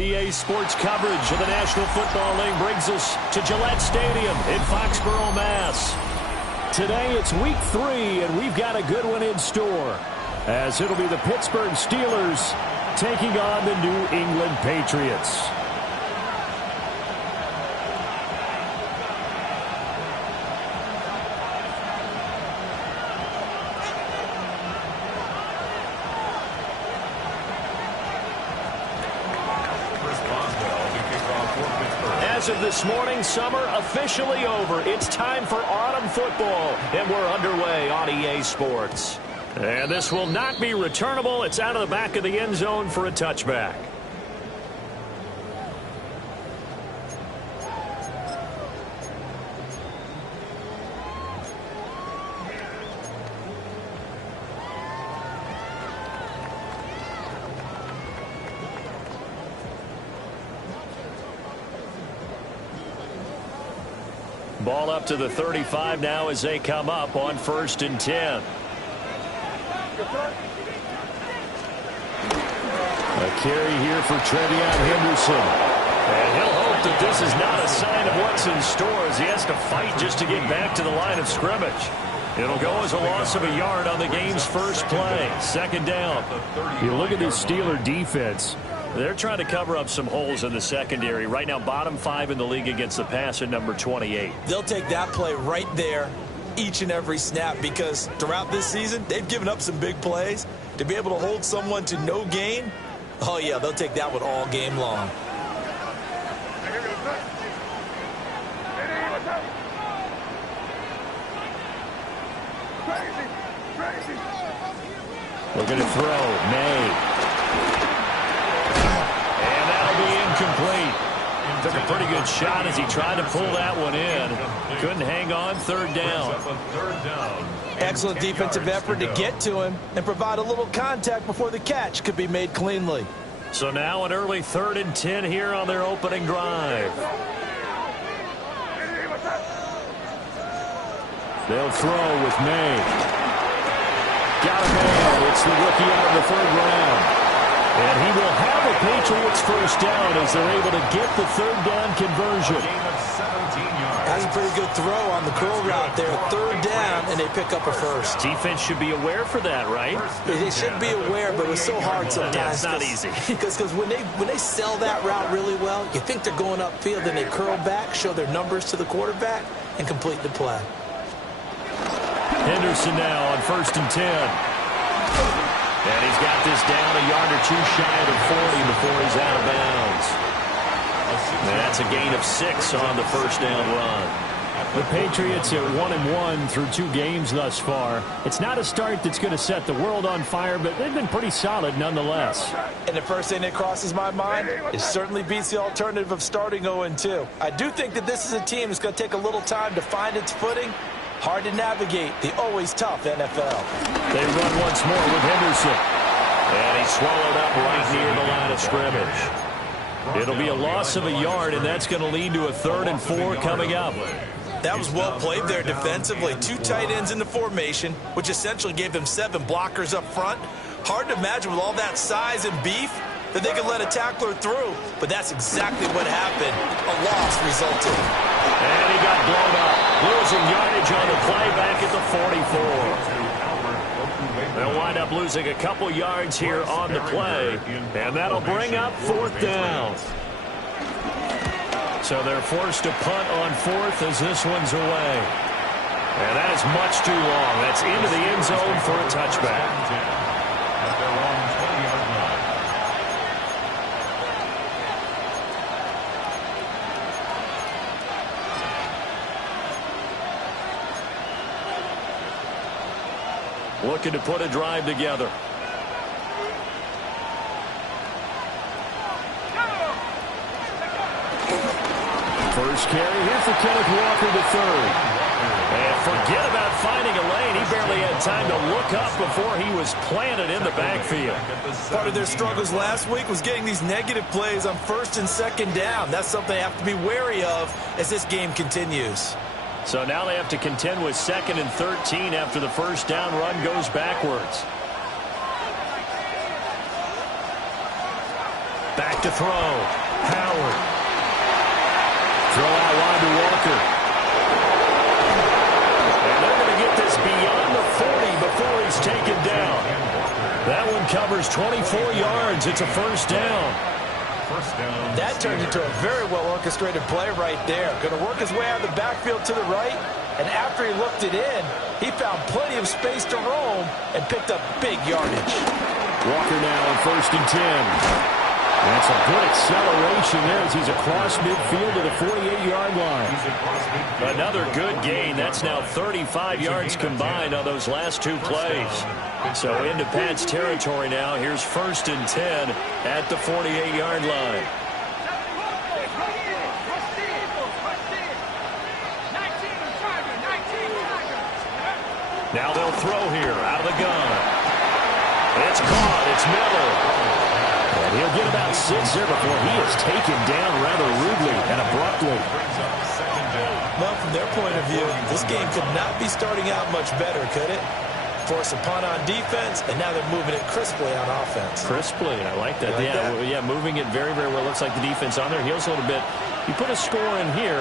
EA Sports coverage of the National Football League brings us to Gillette Stadium in Foxborough, Mass. Today it's week 3, and we've got a good one in store, as it'll be the Pittsburgh Steelers taking on the New England Patriots. As of this morning, summer officially over. It's time for autumn football, and we're underway on EA Sports. And this will not be returnable. It's out of the back of the end zone for a touchback. Ball up to the 35 now as they come up on 1st and 10. A carry here for Trevion Henderson. And he'll hope that this is not a sign of what's in store as he has to fight just to get back to the line of scrimmage. It'll go as a loss of a yard on the game's first play. 2nd down. You look at this Steeler defense. They're trying to cover up some holes in the secondary. Right now, bottom 5 in the league against the pass at number 28. They'll take that play right there each and every snap because throughout this season, they've given up some big plays. To be able to hold someone to no gain, oh, yeah, they'll take that one all game long. Looking to throw. May. Complete. Took a pretty good shot as he tried to pull that one in. Couldn't hang on. 3rd down. Excellent defensive effort to get to him and provide a little contact before the catch could be made cleanly. So now an early 3rd and 10 here on their opening drive. They'll throw with May. Got a man. It's the rookie out of the 3rd round. And he will have a Patriots first down as they're able to get the 3rd down conversion. That's a pretty good throw on the curl route there. 3rd down, and they pick up a first. Defense should be aware for that, right? They should be aware, but it's so hard sometimes. Yeah, it's not easy. Because when they sell that route really well, you think they're going upfield, and they curl back, show their numbers to the quarterback, and complete the play. Henderson now on 1st and 10. And he's got this down a yard or 2 shy of the 40 before he's out of bounds. And that's a gain of 6 on the 1st down run. The Patriots are 1-1 through 2 games thus far. It's not a start that's going to set the world on fire, but they've been pretty solid nonetheless. And the first thing that crosses my mind is certainly beats the alternative of starting 0-2. I do think that this is a team that's going to take a little time to find its footing. Hard to navigate the always tough NFL. They run once more with Henderson. And he's swallowed up right near the line of scrimmage. It'll be a loss of a yard, and that's going to lead to a 3rd and 4 coming up. That was well played there defensively. 2 tight ends in the formation, which essentially gave them 7 blockers up front. Hard to imagine with all that size and beef that they could let a tackler through. But that's exactly what happened. A loss resulted. And he got blown up. Losing yardage on the play back at the 44. They'll wind up losing a couple yards here on the play. And that'll bring up 4th down. So they're forced to punt on 4th as this one's away. And that is much too long. That's into the end zone for a touchback. Looking to put a drive together. First carry here for Kenneth Walker III. And forget about finding a lane. He barely had time to look up before he was planted in the backfield. Part of their struggles last week was getting these negative plays on 1st and 2nd down. That's something they have to be wary of as this game continues. So now they have to contend with 2nd and 13 after the first down run goes backwards. Back to throw. Howard. Throw out wide to Walker. And they're going to get this beyond the 40 before he's taken down. That one covers 24 yards. It's a first down. That turned into a very well-orchestrated play right there. Going to work his way out of the backfield to the right, and after he looked it in, he found plenty of space to roam and picked up big yardage. Walker now on 1st and 10. That's a good acceleration there as he's across midfield to the 48-yard line. Another good gain. That's now 35 yards combined on those last two plays. So into Pat's territory now. Here's 1st and 10 at the 48-yard line. Now they'll throw here out of the gun. It's caught. It's Miller. And he'll get about 6 there before he is taken down rather rudely and abruptly. Well, from their point of view, this game could not be starting out much better, could it? Force a punt on defense, and now they're moving it crisply on offense. Crisply, I like that. Yeah, moving it very, very well. Looks like the defense on their heels a little bit. You put a score in here,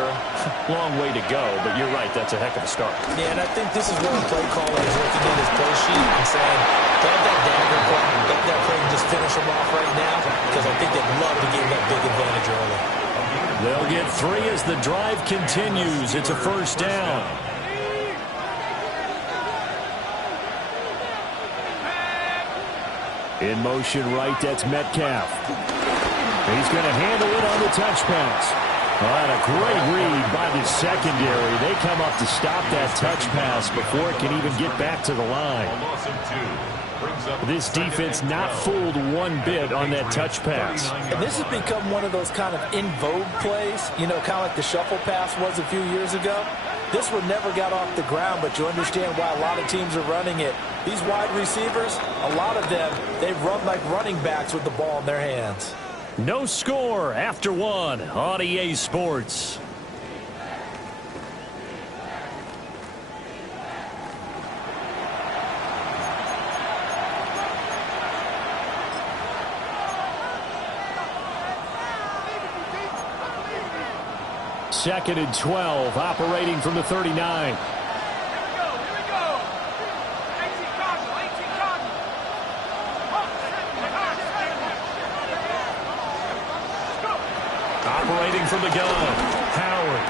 long way to go, but you're right, that's a heck of a start. Yeah, and I think this is where the play caller is looking at his play sheet and saying, grab that dagger play, get that play and just finish them off right now, because I think they'd love to give that big advantage early. They'll get 3 as the drive continues. It's a first down. In motion right, that's Metcalf. He's going to handle it on the touch pass. All right, a great read by the secondary. They come up to stop that touch pass before it can even get back to the line. This defense not fooled one bit on that touch pass. And this has become one of those kind of in vogue plays, you know, kind of like the shuffle pass was a few years ago. This one never got off the ground, but you understand why a lot of teams are running it. These wide receivers, a lot of them, they run like running backs with the ball in their hands. No score after 1 on EA Sports. Second and 12, operating from the 39. Operating from the gun, Howard.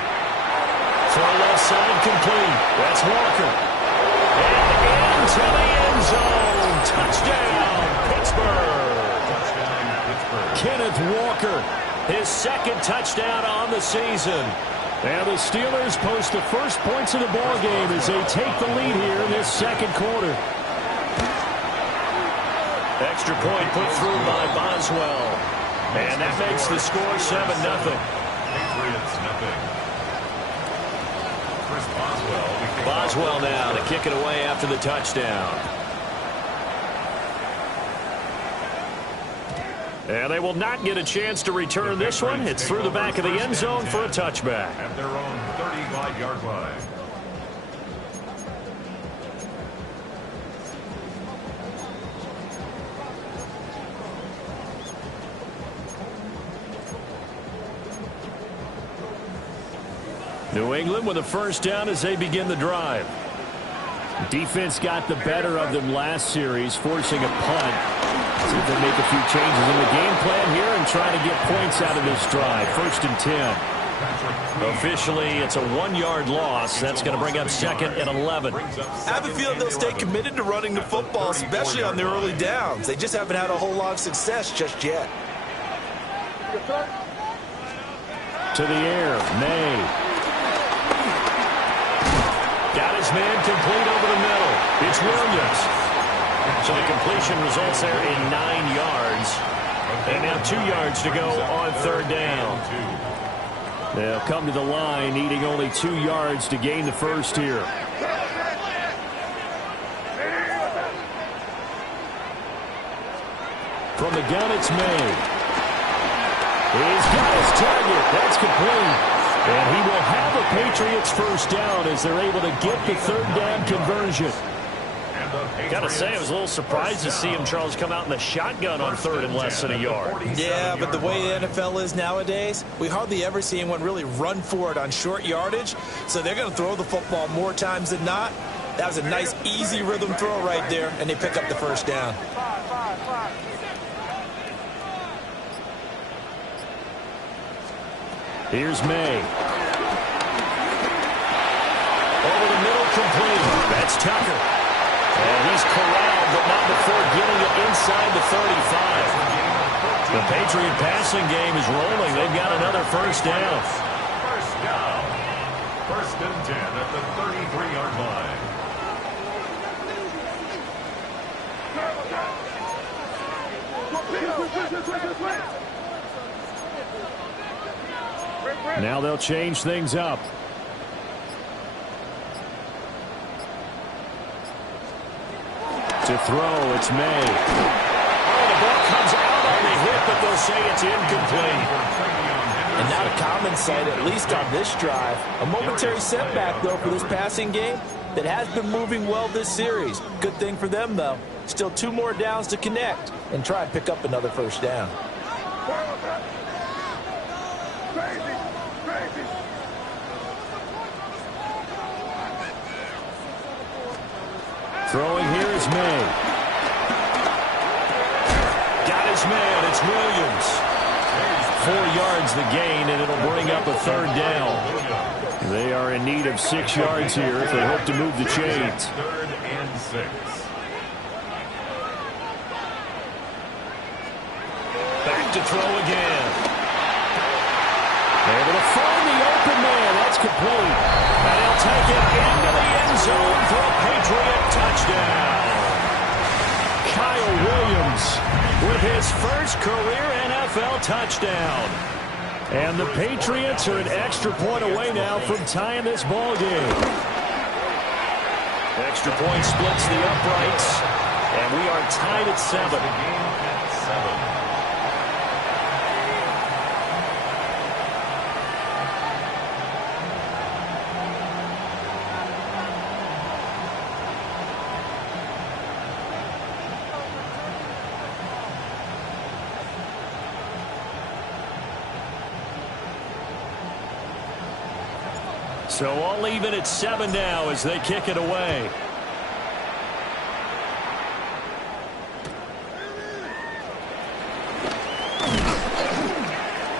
Throw left side complete. That's Walker. And into the end zone. Touchdown, Pittsburgh. Kenneth Walker, his second touchdown on the season. And the Steelers post the first points of the ball game as they take the lead here in this second quarter. Extra point put through by Boswell. And that makes the score 7-0. Patriots, nothing. Chris Boswell now to kick it away after the touchdown. And they will not get a chance to return this one. It's through the back of the end zone for a touchback. At their own 35-yard line. New England with a first down as they begin the drive. Defense got the better of them last series, forcing a punt. See if they make a few changes in the game plan here and try to get points out of this drive. 1st and 10. Officially, it's a 1-yard loss. That's going to bring up 2nd and 11. I have a feeling they'll stay committed to running the football, especially on the early downs. They just haven't had a whole lot of success just yet. To the air, May. Got his man complete over the middle. It's Williams. So the completion results there in 9 yards. And now 2 yards to go on 3rd down. They'll come to the line, needing only 2 yards to gain the first here. From the gun, it's May. He's got his target. That's complete. And he will have the Patriots first down as they're able to get the 3rd down conversion. Gotta say, I was a little surprised to see him, Charles, come out in the shotgun on 3rd and less than a yard. Yeah, but the way the NFL is nowadays, we hardly ever see anyone really run for it on short yardage. So they're going to throw the football more times than not. That was a nice, easy rhythm throw right there, and they pick up the first down. Here's May. Over the middle, complete. That's Tucker. And he's corralled, but not before getting it inside the 35. The Patriot passing game is rolling. They've got another first down. First down. 1st and 10 at the 33-yard line. Now they'll change things up. To throw, it's May. Oh, the ball comes out on the hit, but they'll say it's incomplete. And not a common sight, at least on this drive. A momentary setback, though, for this passing game that has been moving well this series. Good thing for them, though. Still 2 more downs to connect and try and pick up another first down. Throwing here is May. Got his man. It's Williams. 4 yards the gain, and it'll bring up a 3rd down. They are in need of 6 yards here if they hope to move the chains. 3rd and 6. Back to throw again. Able to find the open man. That's complete. And he'll take it into the end zone for a Patriot touchdown. Kyle Williams with his first career NFL touchdown. And the Patriots are an extra point away now from tying this ball game. Extra point splits the uprights. And we are tied at 7. The game at 7. So all even at 7 now as they kick it away.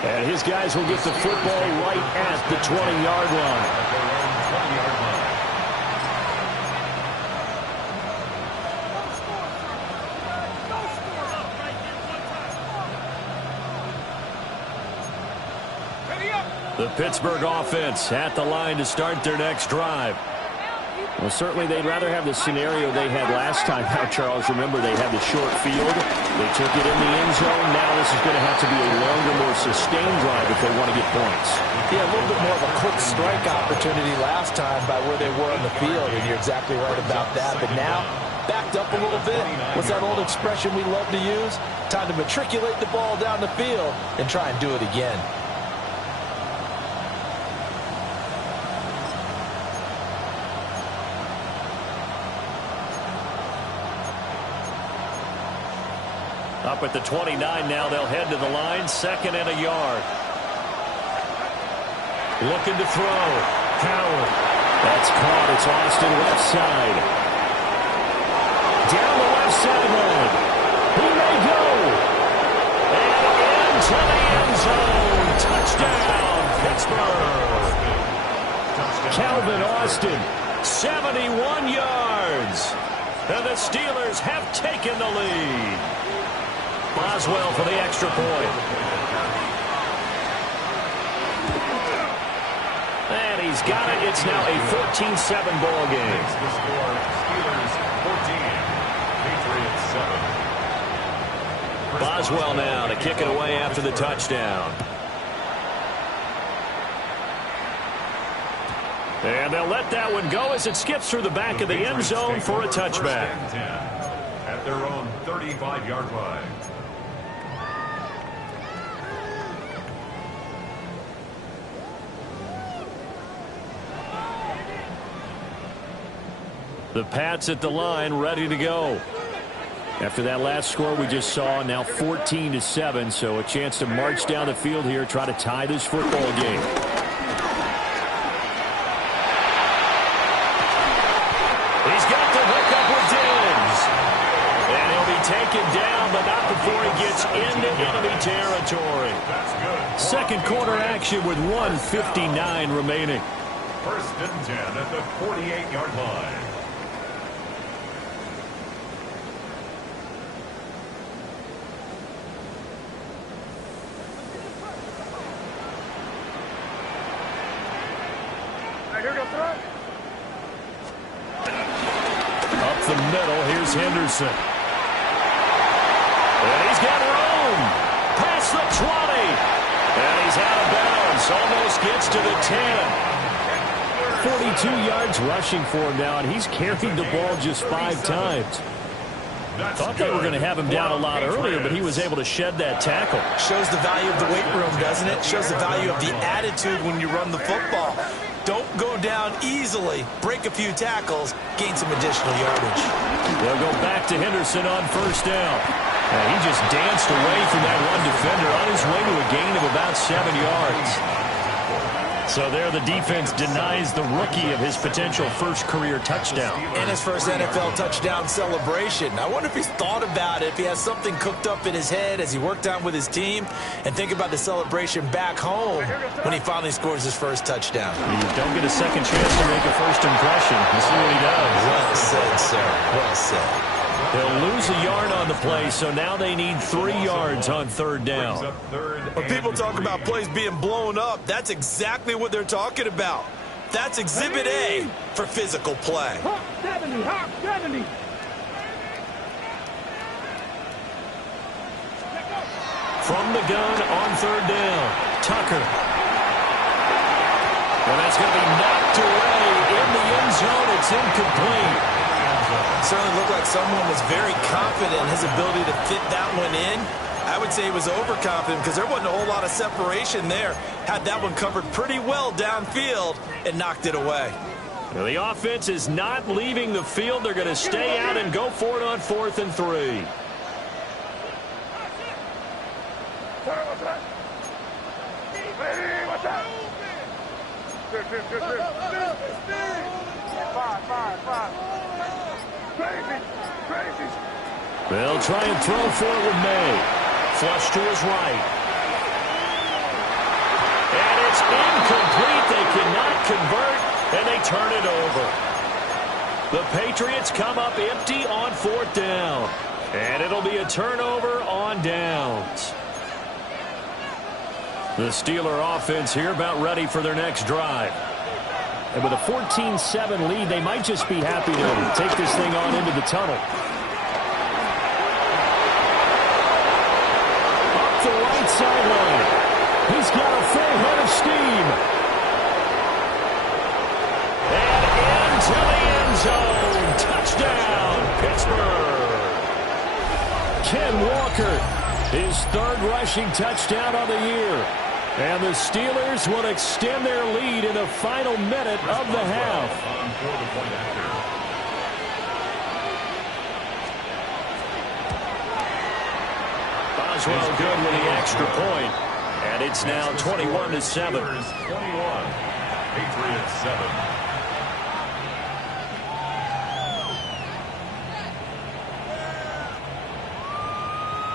And his guys will get the football right at the 20-yard line. The Pittsburgh offense at the line to start their next drive. Well, certainly they'd rather have the scenario they had last time out, Charles. Remember, they had the short field. They took it in the end zone. Now this is going to have to be a longer, more sustained drive if they want to get points. Yeah, a little bit more of a quick strike opportunity last time by where they were on the field, and you're exactly right about that. But now, backed up a little bit. What's that old expression we love to use? Time to matriculate the ball down the field and try and do it again. Up at the 29 now, they'll head to the line, 2nd and a yard. Looking to throw. Howard. That's caught. It's Austin left side. Down the left sideline. He may go. And into the end zone. Touchdown, Pittsburgh. Calvin Austin, 71 yards. And the Steelers have taken the lead. Boswell for the extra point. And he's got it. It's now a 14-7 ball game. The score, Steelers 14, Patriots 7. Boswell now to kick it away after the touchdown. And they'll let that one go as it skips through the back of the end zone for a touchback. At their own 35-yard line. The Pats at the line, ready to go. After that last score we just saw, now 14-7, so a chance to march down the field here, try to tie this football game. He's got the hookup with Diggs. And he'll be taken down, but not before he gets into enemy territory. Second quarter action with 1:59 remaining. First and 10 at the 48-yard line. Up the middle, here's Henderson. And he's got room. Past the 20. And he's out of bounds. Almost gets to the 10. 42 yards rushing for him now, and he's carried the ball just 5 times. Thought they were going to have him down a lot earlier, but he was able to shed that tackle. Shows the value of the weight room, doesn't it? Shows the value of the attitude when you run the football. Don't go down easily. Break a few tackles. Gain some additional yardage. They'll go back to Henderson on first down. And he just danced away from that one defender on his way to a gain of about 7 yards. So there the defense denies the rookie of his potential first career touchdown. And his first NFL touchdown celebration. I wonder if he's thought about it, if he has something cooked up in his head as he worked out with his team, and think about the celebration back home when he finally scores his first touchdown. You don't get a second chance to make a first impression. You see what he does. Well said, sir. Well said. They'll lose a yard on the play, so now they need 3 yards on third down. When people talk about plays being blown up, that's exactly what they're talking about. That's Exhibit A for physical play. From the gun on third down, Tucker. And that's going to be knocked away in the end zone. It's incomplete. Certainly looked like someone was very confident in his ability to fit that one in. I would say he was overconfident because there wasn't a whole lot of separation there. Had that one covered pretty well downfield and knocked it away. Well, the offense is not leaving the field. They're going to stay out and go for it on 4th and 3. They'll try and throw for it with May. Flush to his right. And it's incomplete. They cannot convert, and they turn it over. The Patriots come up empty on 4th down. And it'll be a turnover on downs. The Steeler offense here about ready for their next drive. And with a 14-7 lead, they might just be happy to take this thing on into the tunnel. Up the right sideline. He's got a full head of steam. And into the end zone. Touchdown, Pittsburgh. Ken Walker, his 3rd rushing touchdown of the year. And the Steelers will extend their lead in the final minute of the half. Boswell good with the extra point. And it's now 21-7. 21. Patriots 7.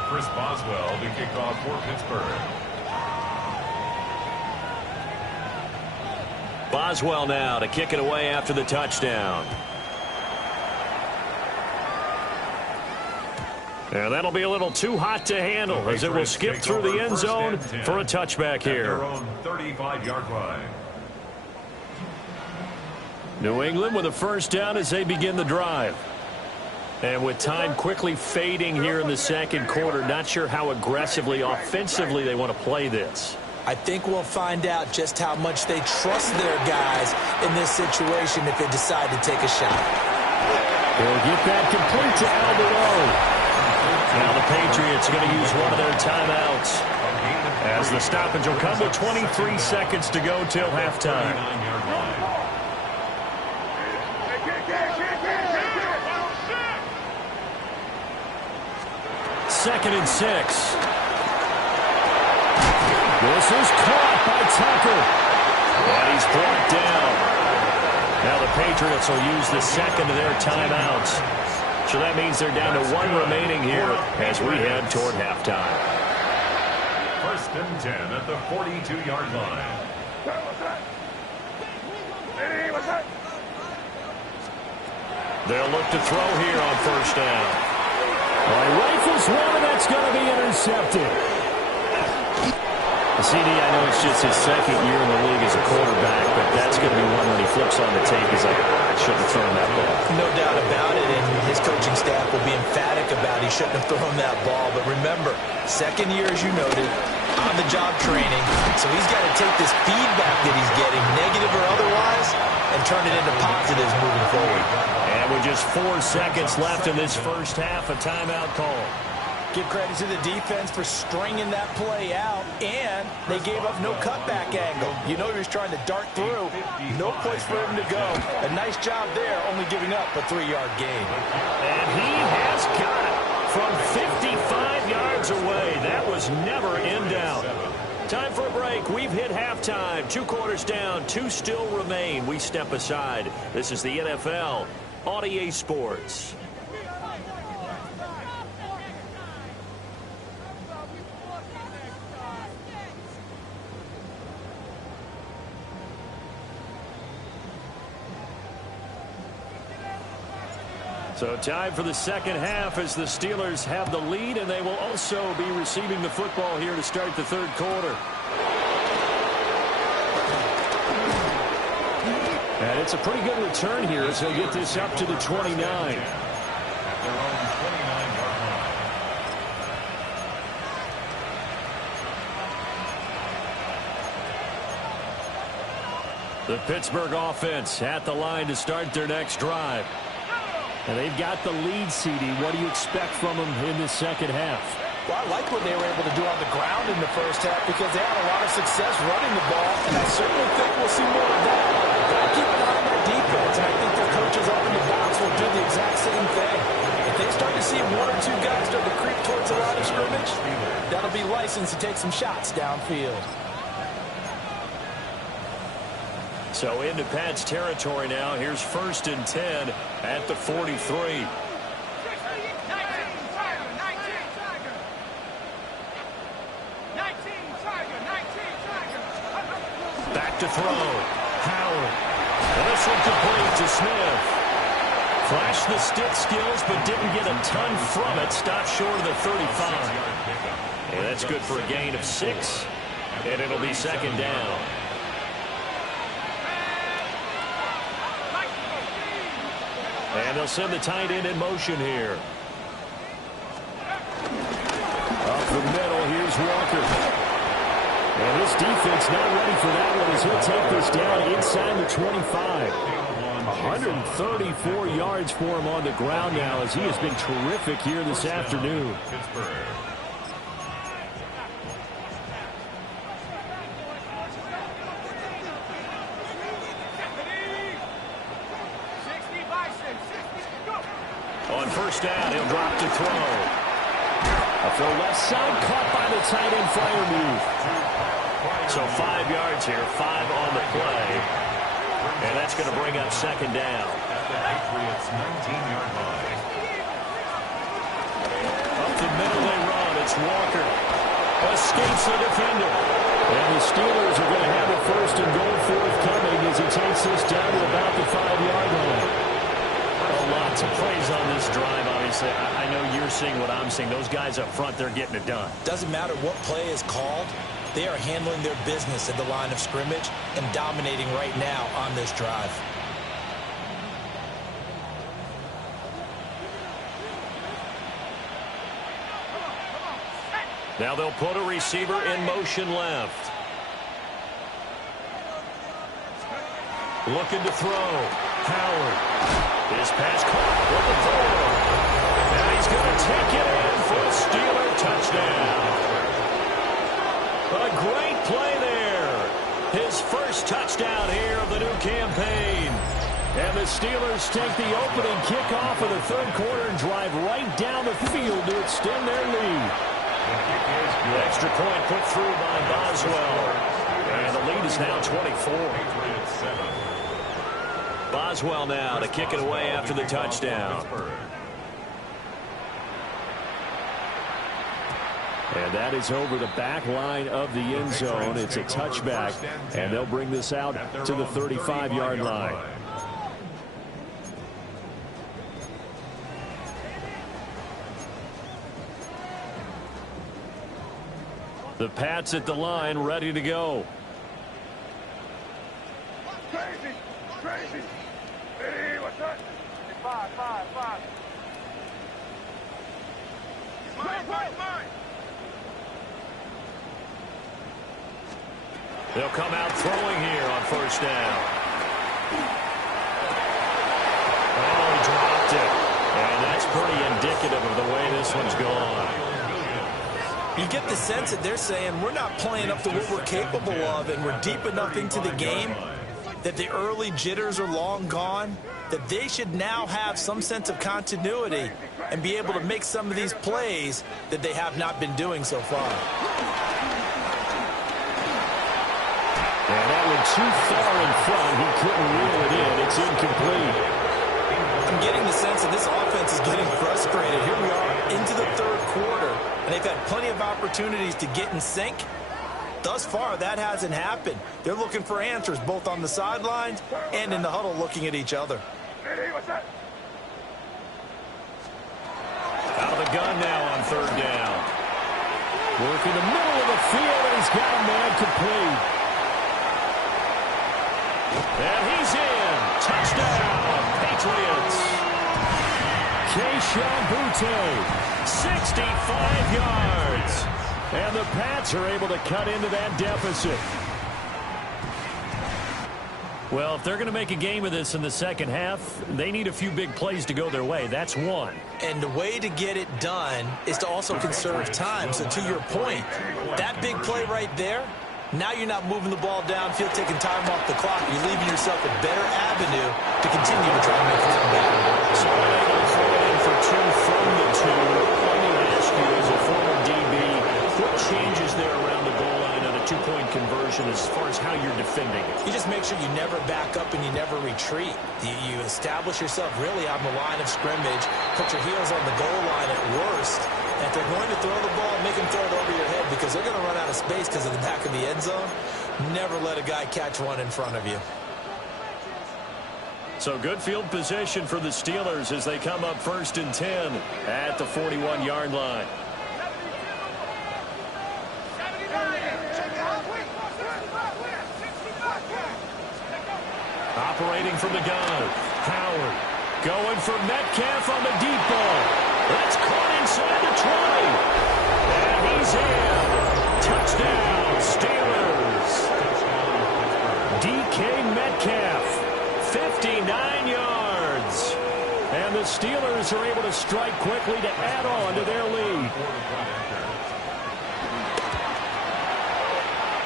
Chris Boswell to kick off for Pittsburgh. Boswell now to kick it away after the touchdown. And that'll be a little too hot to handle as it will skip through the end zone for a touchback here. Their own 35-yard line. New England with a first down as they begin the drive. And with time quickly fading here in the second quarter, not sure how aggressively, offensively they want to play this. I think we'll find out just how much they trust their guys in this situation if they decide to take a shot. They'll get that complete to Alvarado. Now the Patriots are going to use one of their timeouts as the stoppage will come with 23 seconds to go till halftime. 2nd and 6. This is caught by Tucker. And he's brought down. Now the Patriots will use the second of their timeouts. So that means they're down to 1 remaining here as we head toward halftime. 1st and 10 at the 42-yard line. They'll look to throw here on 1st down. Well, he rifles one, and that's going to be intercepted. CD, I know it's just his 2nd year in the league as a quarterback, but that's going to be one when he flips on the tape. He's like, I shouldn't have thrown that ball. No doubt about it, and his coaching staff will be emphatic about he shouldn't have thrown that ball. But remember, 2nd year, as you noted, on-the-job training, so he's got to take this feedback that he's getting, negative or otherwise, and turn it into positives moving forward. And with just 4 seconds left in this first half, a timeout call. Give credit to the defense for stringing that play out, and they gave up no cutback angle. You know he was trying to dart through. No place for him to go. A nice job there, only giving up a 3-yard gain. And he has got it from 55 yards away. That was never in doubt. Time for a break. We've hit halftime. 2 quarters down, 2 still remain. We step aside. This is the NFL on EA Sports. So time for the second half as the Steelers have the lead, and they will also be receiving the football here to start the 3rd quarter. And it's a pretty good return here as they get this up to the 29. The Pittsburgh offense at the line to start their next drive. And they've got the lead, CD. What do you expect from them in this second half? Well, I like what they were able to do on the ground in the first half because they had a lot of success running the ball, and I certainly think we'll see more of that. Got to keep an eye on that defense, and I think their coaches up in the box will do the exact same thing. If they start to see 1 or 2 guys start to creep towards the line of scrimmage, that'll be license to take some shots downfield. So into Pat's territory now. Here's 1st and 10 at the 43. Back to throw. Howard. And this one complete to Smith. Flashed the stick skills, but didn't get a ton from it. Stopped short of the 35. And that's good for a gain of 6. And it'll be 2nd down. And they'll send the tight end in motion here. Up the middle, here's Walker. And this defense not ready for that one as he'll take this down inside the 25. 134 yards for him on the ground now as he has been terrific here this afternoon. On 1st down, he'll drop to throw. A throw left side, caught by the tight end flyer move. So 5 yards here, 5 on the play. And that's going to bring up 2nd down. Patriots 19-yard line. Up the middle they run. It's Walker. Escapes the defender. And the Steelers are going to have a 1st and goal forthcoming as he takes this down to about the 5-yard line. Lots of plays on this drive, obviously. I know you're seeing what I'm seeing. Those guys up front, they're getting it done. Doesn't matter what play is called. They are handling their business at the line of scrimmage and dominating right now on this drive. Now they'll put a receiver in motion left. Looking to throw. Howard. His pass caught with the throw. And he's going to take it in for a Steeler touchdown. A great play there. His first touchdown here of the new campaign. And the Steelers take the opening kickoff of the third quarter and drive right down the field to extend their lead. Extra point put through by Boswell. And the lead is now 24. Boswell now to kick it away after the touchdown. And that is over the back line of the end zone. It's a touchback, and they'll bring this out to the 35-yard line. The Pats at the line, ready to go. Crazy. Hey, what's up? Five. Mine. They'll come out throwing here on first down. Oh, he dropped it. And that's pretty indicative of the way this one's gone. You get the sense that they're saying we're not playing up to what we're capable of, and we're deep enough into the game that the early jitters are long gone, that they should now have some sense of continuity and be able to make some of these plays that they have not been doing so far. And that one too far in front. He couldn't reel it in. It's incomplete. I'm getting the sense that this offense is getting frustrated. Here we are into the third quarter, and they've had plenty of opportunities to get in sync. Thus far, that hasn't happened. They're looking for answers both on the sidelines and in the huddle looking at each other. Hey, what's that? Out of the gun now on third down. Working the middle of the field, and he's got a man complete. And he's in. Touchdown, Patriots. Cash1, 65 yards. And the Pats are able to cut into that deficit. Well, if they're going to make a game of this in the second half, they need a few big plays to go their way. That's one. And the way to get it done is to also conserve time. So to your point, that big play right there, now you're not moving the ball downfield, taking time off the clock. You're leaving yourself a better avenue to continue to try and make a comeback. So they'll throw it in for two from the two. Let me ask you, as a former DB, what changes there around the goal line on a two-point conversion as far as how you're defending it? You just make sure you never back up and you never retreat. You establish yourself really on the line of scrimmage, put your heels on the goal line at worst. And if they're going to throw the ball, make them throw it over your head because they're going to run out of space because of the back of the end zone. Never let a guy catch one in front of you. So good field position for the Steelers as they come up 1st and 10 at the 41-yard line. Operating from the gun, Howard going for Metcalf on the deep ball. That's caught inside the 20. And he's in. Touchdown, Steelers. DK Metcalf, 59 yards. And the Steelers are able to strike quickly to add on to their lead.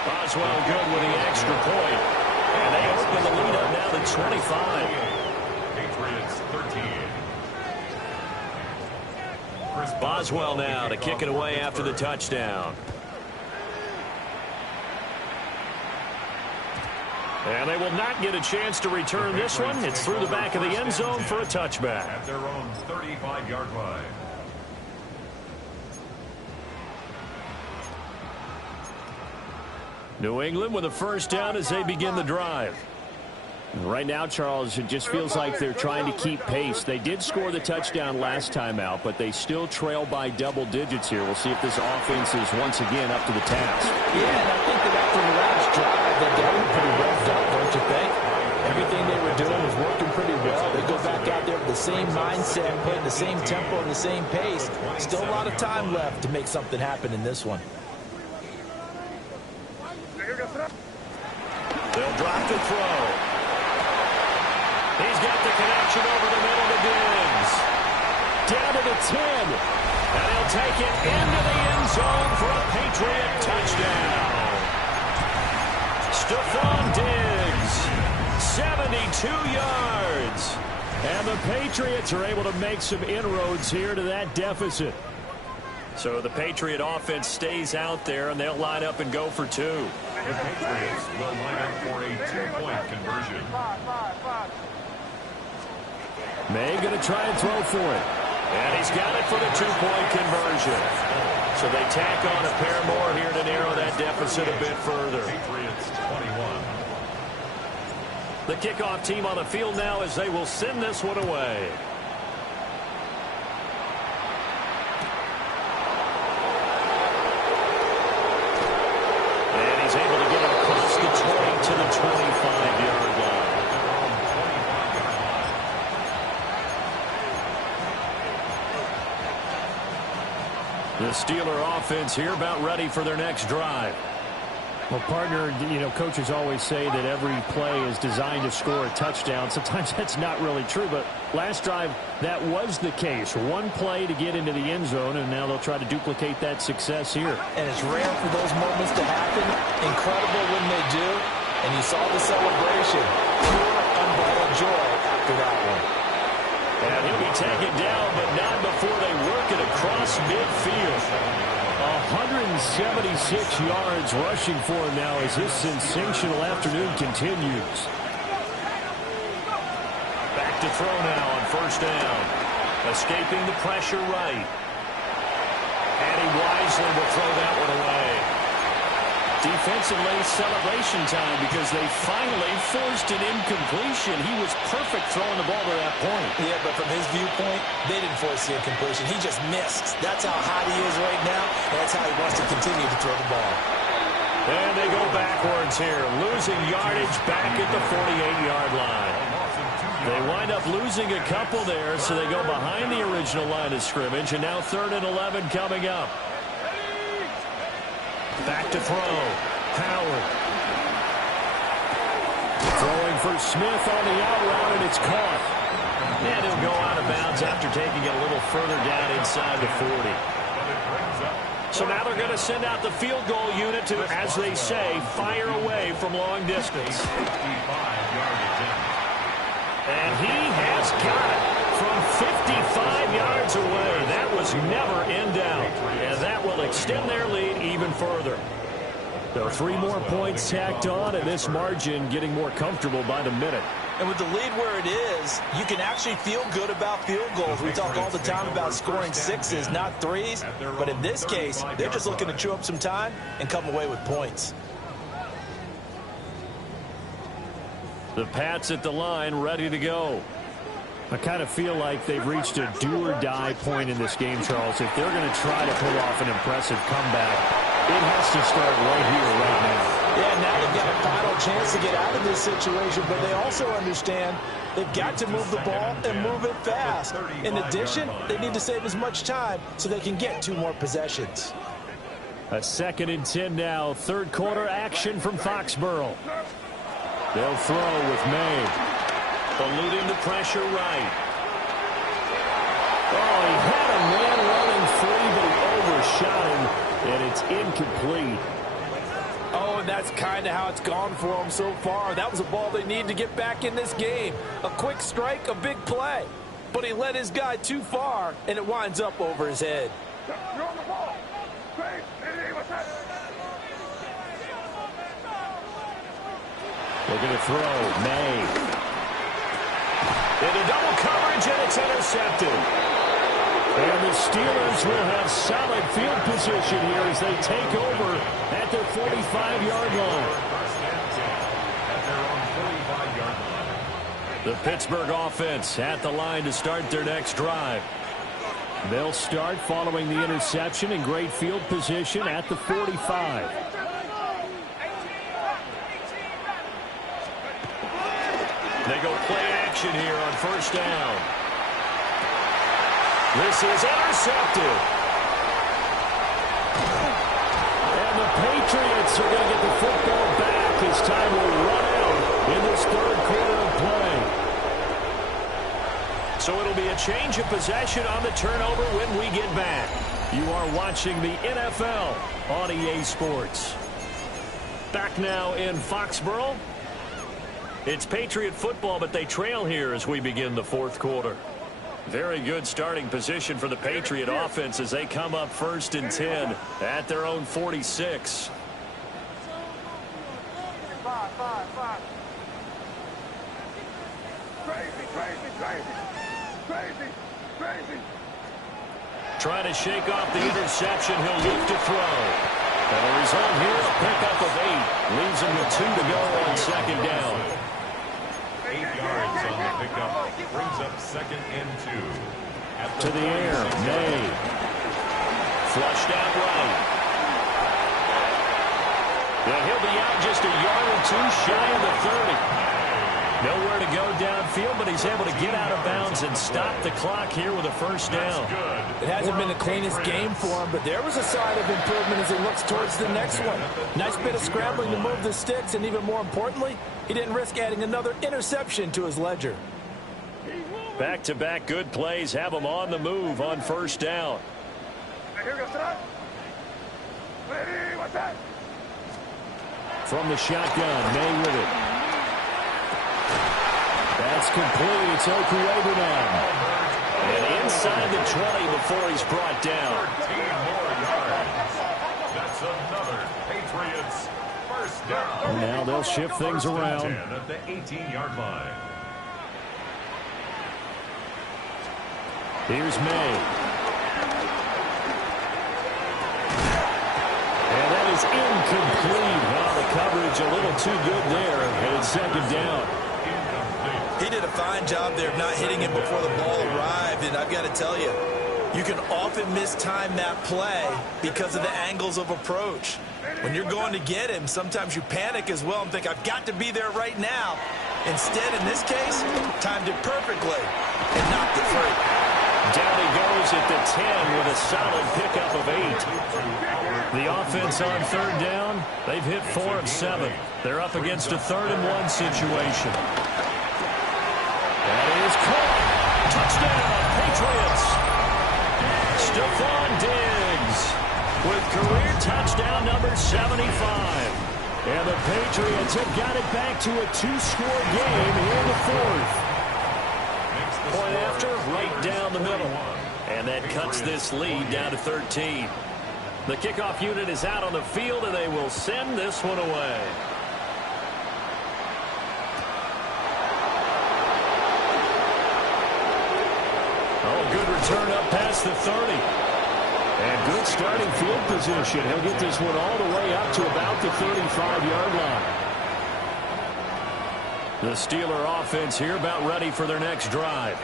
Boswell good with the extra point. And they open the lead up now to 25. Patriots 13. Boswell now to kick it away after the touchdown. And they will not get a chance to return this one. It's through the back of the end zone for a touchback. At their own 35-yard line. New England with a first down as they begin the drive. Right now, Charles, it just feels like they're trying to keep pace. They did score the touchdown last time out, but they still trail by double digits here. We'll see if this offense is once again up to the task. Yeah, and I think that after the last drive, they got them pretty revved up, don't you think? Everything they were doing was working pretty well. They go back out there with the same mindset, playing the same tempo and the same pace. Still a lot of time left to make something happen in this one. They'll drop the throw. He's got the connection over the middle to Diggs. Down to the 10. And he'll take it into the end zone for a Patriot touchdown. Stephon Diggs, 72 2 yards. And the Patriots are able to make some inroads here to that deficit. So the Patriot offense stays out there, and they'll line up and go for 2. The Patriots will line up for a 2-point conversion. May going to try and throw for it. And he's got it for the 2-point conversion. So they tack on a pair more here to narrow that deficit a bit further. Patriots 21. The kickoff team on the field now as they will send this one away. And he's able to get it across the 20 to the 25-yard line. The Steeler offense here about ready for their next drive. Well, partner, coaches always say that every play is designed to score a touchdown. Sometimes that's not really true, but last drive, that was the case. One play to get into the end zone, and now they'll try to duplicate that success here. And it's rare for those moments to happen. Incredible when they do. And you saw the celebration. Pure, unbridled joy after that one. And he'll be taken down, but not before they work it across midfield. 176 yards rushing for him now as this sensational afternoon continues. Back to throw now on first down. Escaping the pressure right. And he wisely will throw that one away. Defensively, celebration time because they finally forced an incompletion. He was perfect throwing the ball to that point. Yeah, but from his viewpoint, they didn't force the incompletion. He just missed. That's how hot he is right now, and that's how he wants to continue to throw the ball. And they go backwards here, losing yardage back at the 48-yard line. They wind up losing a couple there, so they go behind the original line of scrimmage, and now 3rd and 11 coming up. Back to throw. Howard. Throwing for Smith on the out route, and it's caught. And he'll go out of bounds after taking it a little further down inside the 40. So now they're going to send out the field goal unit to, as they say, fire away from long distance. And he has got it from 55 yards away. That was never in doubt. And that will extend their lead even further. So 3 more points tacked on, and this margin getting more comfortable by the minute. And with the lead where it is, you can actually feel good about field goals. We talk all the time about scoring 6s, not 3s. But in this case, they're just looking to chew up some time and come away with points. The Pats at the line, ready to go. I kind of feel like they've reached a do-or-die point in this game, Charles. If they're going to try to pull off an impressive comeback, it has to start right here, right now. Yeah, now they've got a final chance to get out of this situation, but they also understand they've got to move the ball and move it fast. In addition, they need to save as much time so they can get 2 more possessions. A 2nd and 10 now. 3rd quarter action from Foxborough. They'll throw with May. Eluding the pressure right. Oh, he had a man running free, but he overshot him, and it's incomplete. Oh, and that's kind of how it's gone for them so far. That was a ball they need to get back in this game. A quick strike, a big play. But he led his guy too far, and it winds up over his head. You're on the ball. Looking to throw. May. Into double coverage, and it's intercepted. And the Steelers will have solid field position here as they take over at their 45-yard line. The Pittsburgh offense at the line to start their next drive. They'll start following the interception in great field position at the 45. They go play action here on first down. This is intercepted. And the Patriots are going to get the football back as time will run out in this 3rd quarter of play. So it'll be a change of possession on the turnover when we get back. You are watching the NFL on EA Sports. Back now in Foxborough. It's Patriot football, but they trail here as we begin the fourth quarter. Very good starting position for the Patriot offense as they come up 1st and 10 at their own 46. Five. Crazy. Trying to shake off the interception. He'll look to throw. And the result here, a pickup of 8. Leaves him with 2 to go on 2nd down. 8 yards on the pickup. Brings up 2nd and 2. To the air, May. Flushed out right. Yeah, he'll be out just a yard or 2 shy of the 30. Nowhere to go downfield, but he's able to get out of bounds and stop the clock here with a 1st down. It hasn't been the cleanest game for him, but there was a sign of improvement as he looks towards the next one. Nice bit of scrambling to move the sticks, and even more importantly, he didn't risk adding another interception to his ledger. Back-to-back good plays have him on the move on 1st down. Here we go, son. Ready, what's that? From the shotgun, May with it. That's complete. It's Okuegbunam. And inside the 20 before he's brought down. 13 more yards. That's another Patriots 1st down. Now they'll shift things around. 10 at the 18-yard line. Here's May. And that is incomplete. Well, the coverage a little too good there. And it's 2nd down. He did a fine job there of not hitting him before the ball arrived, and I've got to tell you, you can often mistime that play because of the angles of approach. When you're going to get him, sometimes you panic as well and think, I've got to be there right now. Instead, in this case, timed it perfectly and knocked it free. Down he goes at the 10 with a solid pickup of 8. The offense on 3rd down, they've hit 4 of 7. They're up against a 3rd and 1 situation. That is caught. Touchdown, Patriots. Stephon Diggs with career touchdown number 75. And the Patriots have got it back to a 2-score game here in the 4th. Point after, right down the middle. And that cuts this lead down to 13. The kickoff unit is out on the field, and they will send this one away. Good return up past the 30. And good starting field position. He'll get this one all the way up to about the 35-yard line. The Steeler offense here about ready for their next drive.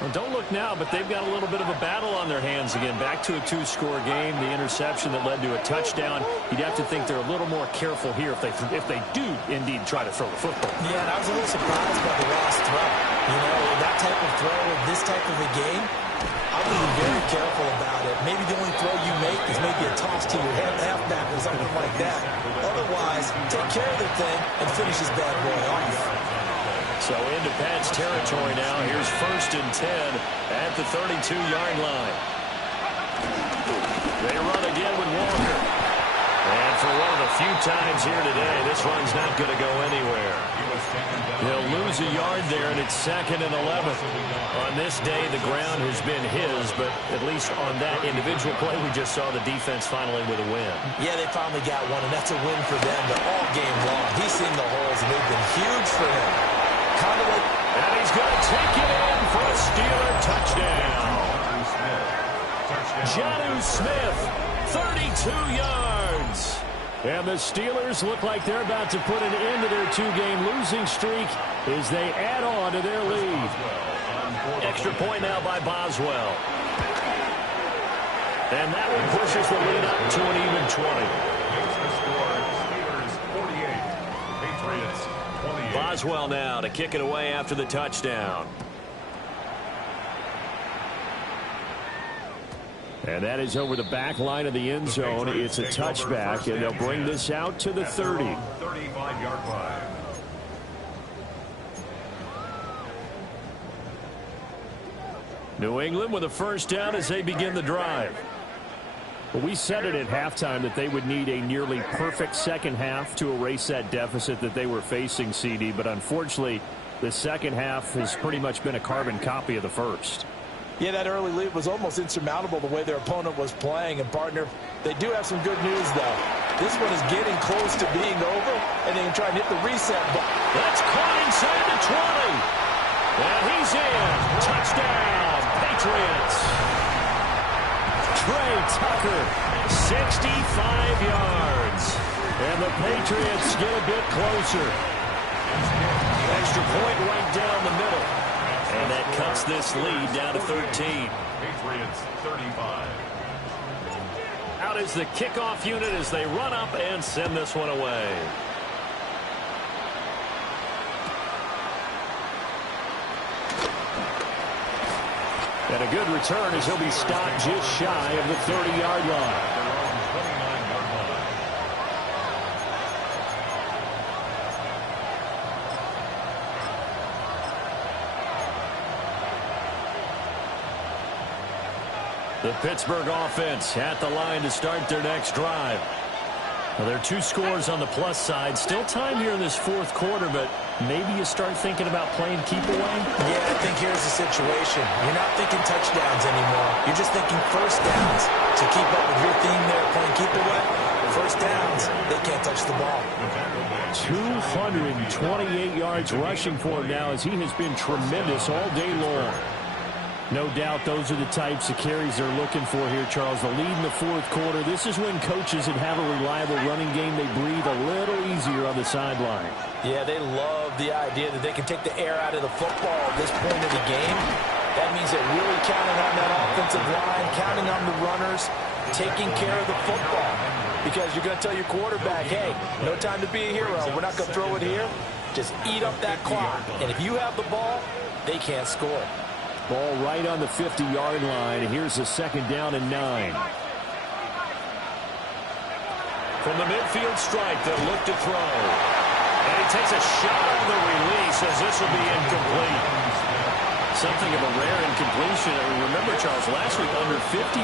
Well, don't look now, but they've got a little bit of a battle on their hands again. Back to a 2-score game. The interception that led to a touchdown. You'd have to think they're a little more careful here if they do indeed try to throw the football. Yeah, and I was a little surprised by the last throw. You know, that type of throw in this type of a game, I would be very careful about it. Maybe the only throw you make is maybe a toss to your halfback or something like that. Otherwise, take care of the thing and finish this bad boy off. So into Pat's territory now. Here's 1st and 10 at the 32-yard line. They run again with Walker. And for one of the few times here today, this run's not going to go anywhere. He'll lose a yard there, and it's 2nd and 11. On this day, the ground has been his, but at least on that individual play, we just saw the defense finally with a win. Yeah, they finally got one, and that's a win for them. But all game long, he's seen the holes, and they've been huge for him. And he's going to take it in for a Steeler touchdown. Jonnu Smith, 32 yards. And the Steelers look like they're about to put an end to their 2-game losing streak as they add on to their lead. Extra point now by Boswell. And that one pushes the lead up to an even 20. Boswell now to kick it away after the touchdown. And that is over the back line of the end zone. It's a touchback, and they'll bring this out to the 30. 35-yard line. New England with a 1st down as they begin the drive. Well, we said it at halftime that they would need a nearly perfect second half to erase that deficit that they were facing, CD. But unfortunately, the second half has pretty much been a carbon copy of the first. Yeah, that early lead was almost insurmountable the way their opponent was playing. And, partner, they do have some good news, though. This one is getting close to being over, and they can try and hit the reset button. That's caught inside the 20. And he's in. Touchdown, Patriots. Trey Tucker, 65 yards. And the Patriots get a bit closer. Extra point right down the middle. And that cuts this lead down to 13. Patriots 35. Out is the kickoff unit as they run up and send this one away. And a good return as he'll be stopped just shy of the 30-yard line. The Pittsburgh offense at the line to start their next drive. Well, there are 2 scores on the plus side. Still time here in this fourth quarter, but maybe you start thinking about playing keep away? Yeah, I think here's the situation. You're not thinking touchdowns anymore. You're just thinking first downs. To keep up with your theme there, playing keep away, first downs, they can't touch the ball. 228 yards rushing for him now as he has been tremendous all day long. No doubt those are the types of carries they're looking for here, Charles. The lead in the fourth quarter. This is when coaches that have a reliable running game, they breathe a little easier on the sideline. Yeah, they love the idea that they can take the air out of the football at this point of the game. That means they're really counting on that offensive line, counting on the runners, taking care of the football. Because you're going to tell your quarterback, hey, no time to be a hero. We're not going to throw it here. Just eat up that clock. And if you have the ball, they can't score. Ball right on the 50-yard line. Here's a second down and 9. From the midfield strike, they'll look to throw. And he takes a shot on the release as this will be incomplete. Something of a rare incompletion. Remember, Charles, last week under 50%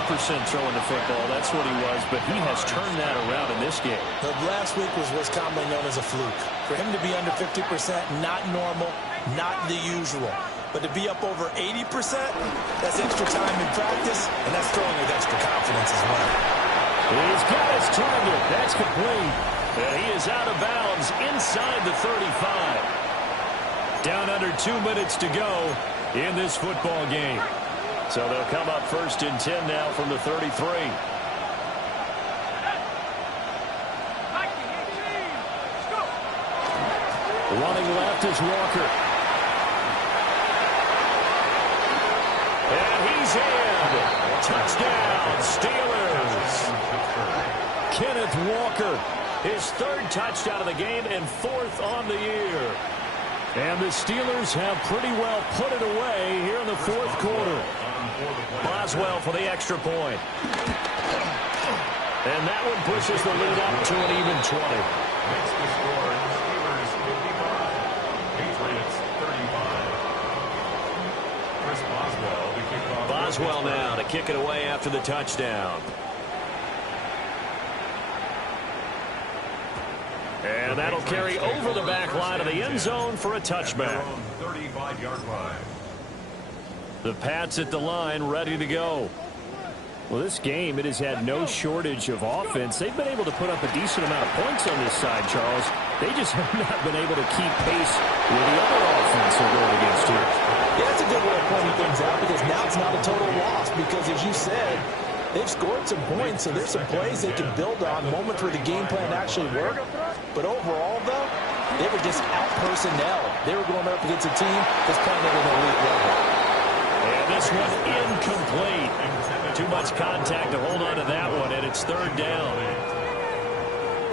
throwing the football. That's what he was, but he has turned that around in this game. The last week was what's commonly known as a fluke. For him to be under 50%, not normal, not the usual. But to be up over 80%, that's extra time in practice, and that's throwing with extra confidence as well. He's got his target. That's complete. And he is out of bounds inside the 35. Down under 2 minutes to go in this football game. So they'll come up first and 10 now from the 33. Running left is Walker. And he's in. Touchdown, Steelers. Kenneth Walker, his 3rd touchdown of the game and 4th on the year. And the Steelers have pretty well put it away here in the fourth quarter. Boswell for the extra point. And that one pushes the lead up to an even 20. Next to score, Steelers 55, Patriots 35. Chris Boswell, the kickoff. Boswell now to kick it away after the touchdown. And that'll carry over the back line of the end zone for a touchback. 35-yard line. The Pats at the line, ready to go. Well, this game, it has had no shortage of offense. They've been able to put up a decent amount of points on this side, Charles. They just have not been able to keep pace with the other offense they're going against here. Yeah, that's a good way of pointing things out, because now it's not a total loss. Because, as you said, they've scored some points, so there's some plays they can build on, moments where the game plan actually worked. But overall, though, they were just out personnel. They were going up against a team that's playing at an elite level. And this one incomplete. Too much contact to hold on to that one, and it's 3rd down.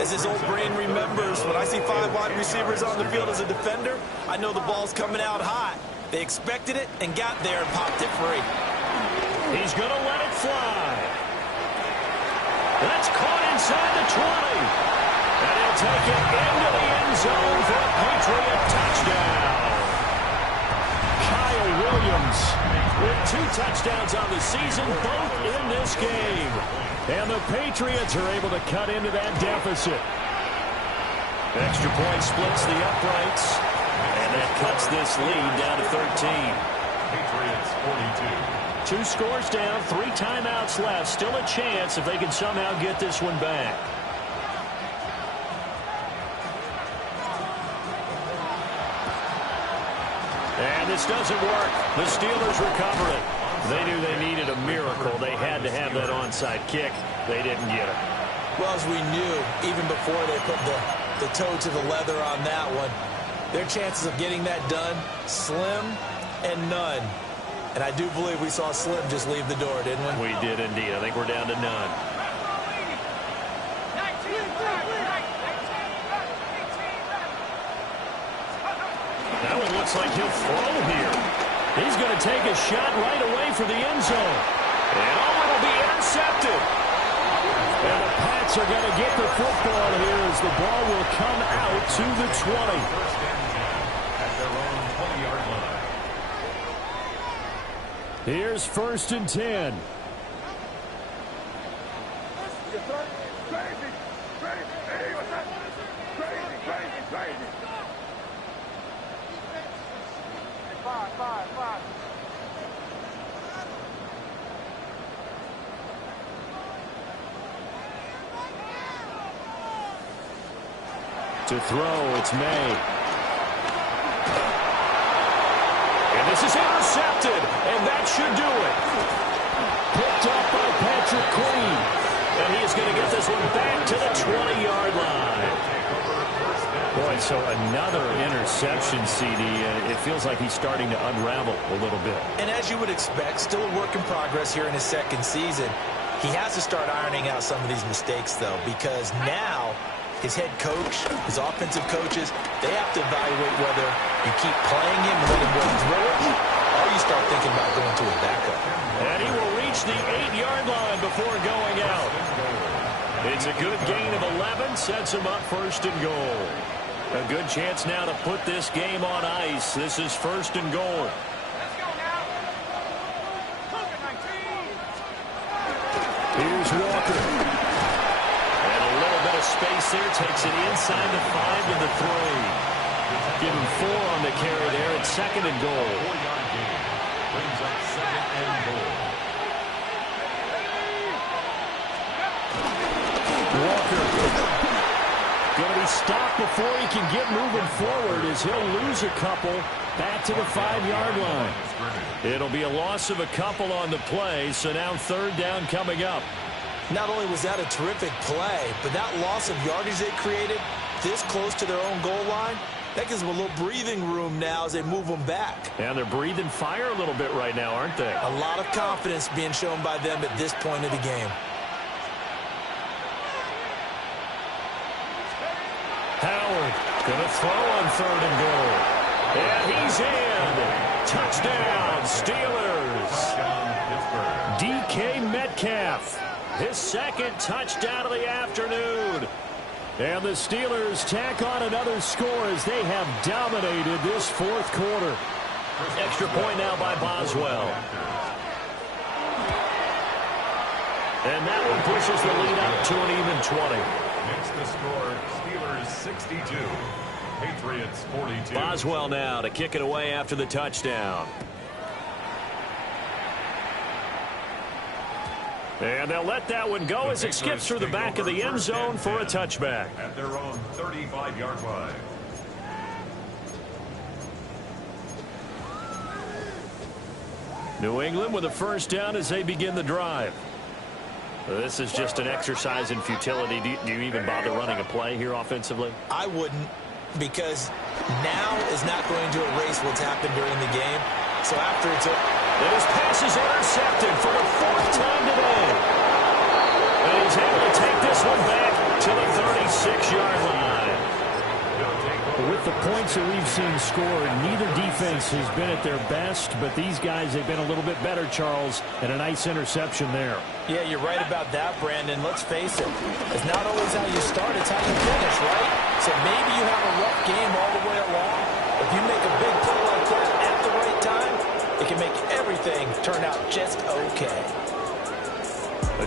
As his old brain remembers, when I see 5 wide receivers on the field as a defender, I know the ball's coming out hot. They expected it and got there and popped it free. He's going to let it fly. That's caught inside the 20. And he'll take it into the end zone for a Patriot touchdown. Kyle Williams with 2 touchdowns on the season, both in this game. And the Patriots are able to cut into that deficit. Extra point splits the uprights. And that cuts this lead down to 13. Patriots 42. 2 scores down, 3 timeouts left. Still a chance if they can somehow get this one back. And this doesn't work. The Steelers recover it. They knew they needed a miracle. They had to have that onside kick. They didn't get it. Well, as we knew, even before they put the toe to the leather on that one, their chances of getting that done, slim and none. And I do believe we saw Slim just leave the door, didn't we? We did indeed. I think we're down to none. That one looks like he'll throw here. He's going to take a shot right away for the end zone. And it'll be intercepted. And the Pats are going to get the football here as the ball will come out to the 20. First and 10 at their own 20-yard line. Here's 1st and 10. To throw, it's May. And this is intercepted, and that should do it. Picked up by Patrick Queen. And he is going to get this one back to the 20-yard line. Boy, so another interception, CD, and it feels like he's starting to unravel a little bit. And as you would expect, still a work in progress here in his 2nd season. He has to start ironing out some of these mistakes, though, because now his head coach, his offensive coaches, they have to evaluate whether you keep playing him and let him go through it, or you start thinking about going to a backup. And he will reach the 8-yard line before going out. It's a good gain of 11, sets him up 1st and goal. A good chance now to put this game on ice. This is 1st and goal. Here's Walker. And a little bit of space there. Takes it inside the 5 to the 3. Give him 4 on the carry there. It's 2nd and goal. 4-yard gain. Brings up 2nd and goal. Walker going to be stopped before he can get moving forward as he'll lose a couple back to the 5-yard line. It'll be a loss of a couple on the play, so now 3rd down coming up. Not only was that a terrific play, but that loss of yardage they created this close to their own goal line, that gives them a little breathing room now as they move them back. And they're breathing fire a little bit right now, aren't they? A lot of confidence being shown by them at this point of the game. Howard going to throw on 3rd and goal. And he's in. Touchdown, Steelers. DK Metcalf, his 2nd touchdown of the afternoon. And the Steelers tack on another score as they have dominated this 4th quarter. Extra point now by Boswell. And that one pushes the lead up to an even 20. Makes the score Steelers 62, Patriots 42. Boswell now to kick it away after the touchdown. And they'll let that one go as it skips through the back of the end zone for a touchback. At their own 35-yard line. New England with a 1st down as they begin the drive. This is just an exercise in futility. Do you even bother running a play here offensively? I wouldn't, because now is not going to erase what's happened during the game. So after it's over. And his pass is intercepted for the 4th time today. And he's able to take this one back to the 36-yard line. With the points that we've seen scored, neither defense has been at their best, but these guys have been a little bit better, Charles, and a nice interception there. Yeah, you're right about that, Brandon. Let's face it. It's not always how you start, it's how you finish, right? So maybe you have a rough game all the way along. If you make a big play like that at the right time, it can make everything turn out just okay.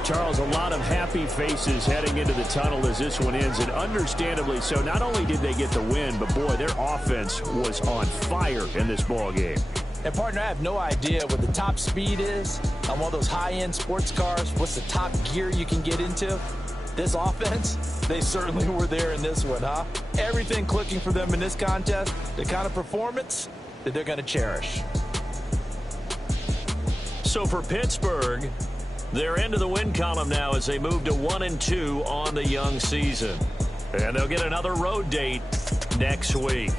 Charles, a lot of happy faces heading into the tunnel as this one ends, and understandably so. Not only did they get the win, but, boy, their offense was on fire in this ball game. And, partner, I have no idea what the top speed is on one of those high-end sports cars. What's the top gear you can get into? This offense, they certainly were there in this one, huh? Everything clicking for them in this contest, the kind of performance that they're going to cherish. So for Pittsburgh, they're into the win column now as they move to 1-2 on the young season. And they'll get another road date next week.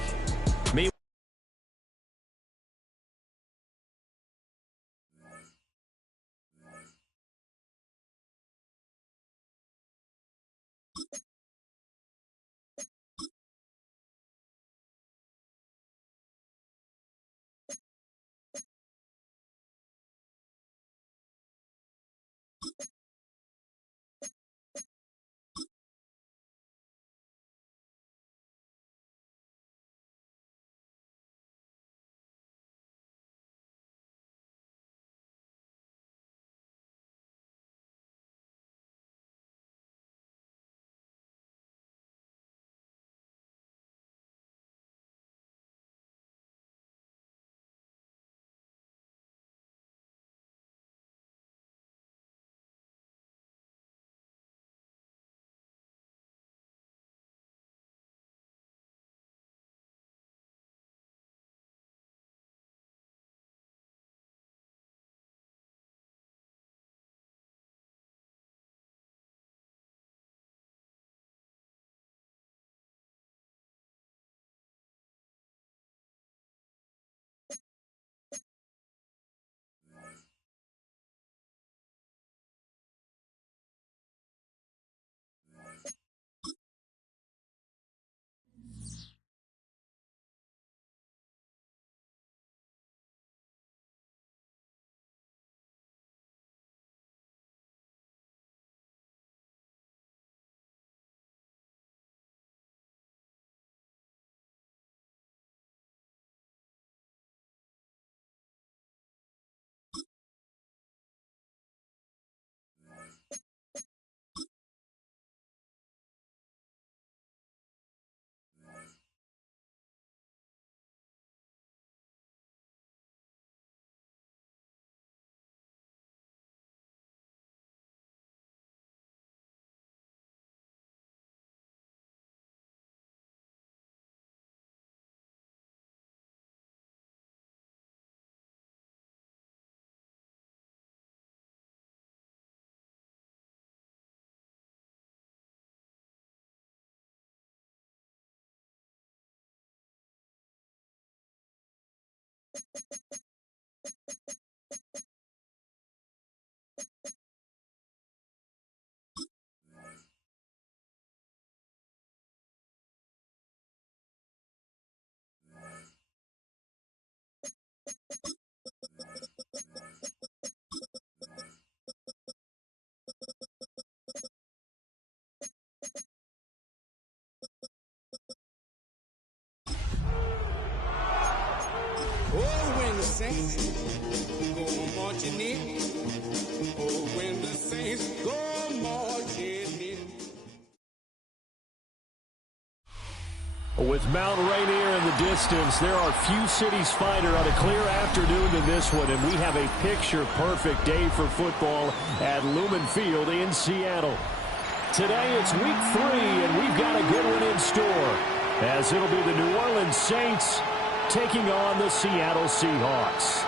Oh, when the saints go marching in. Oh, when the saints go marching in. With Mount Rainier in the distance, there are few cities finer on a clear afternoon than this one, and we have a picture-perfect day for football at Lumen Field in Seattle. Today it's week 3, and we've got a good one in store, as it'll be the New Orleans Saints taking on the Seattle Seahawks.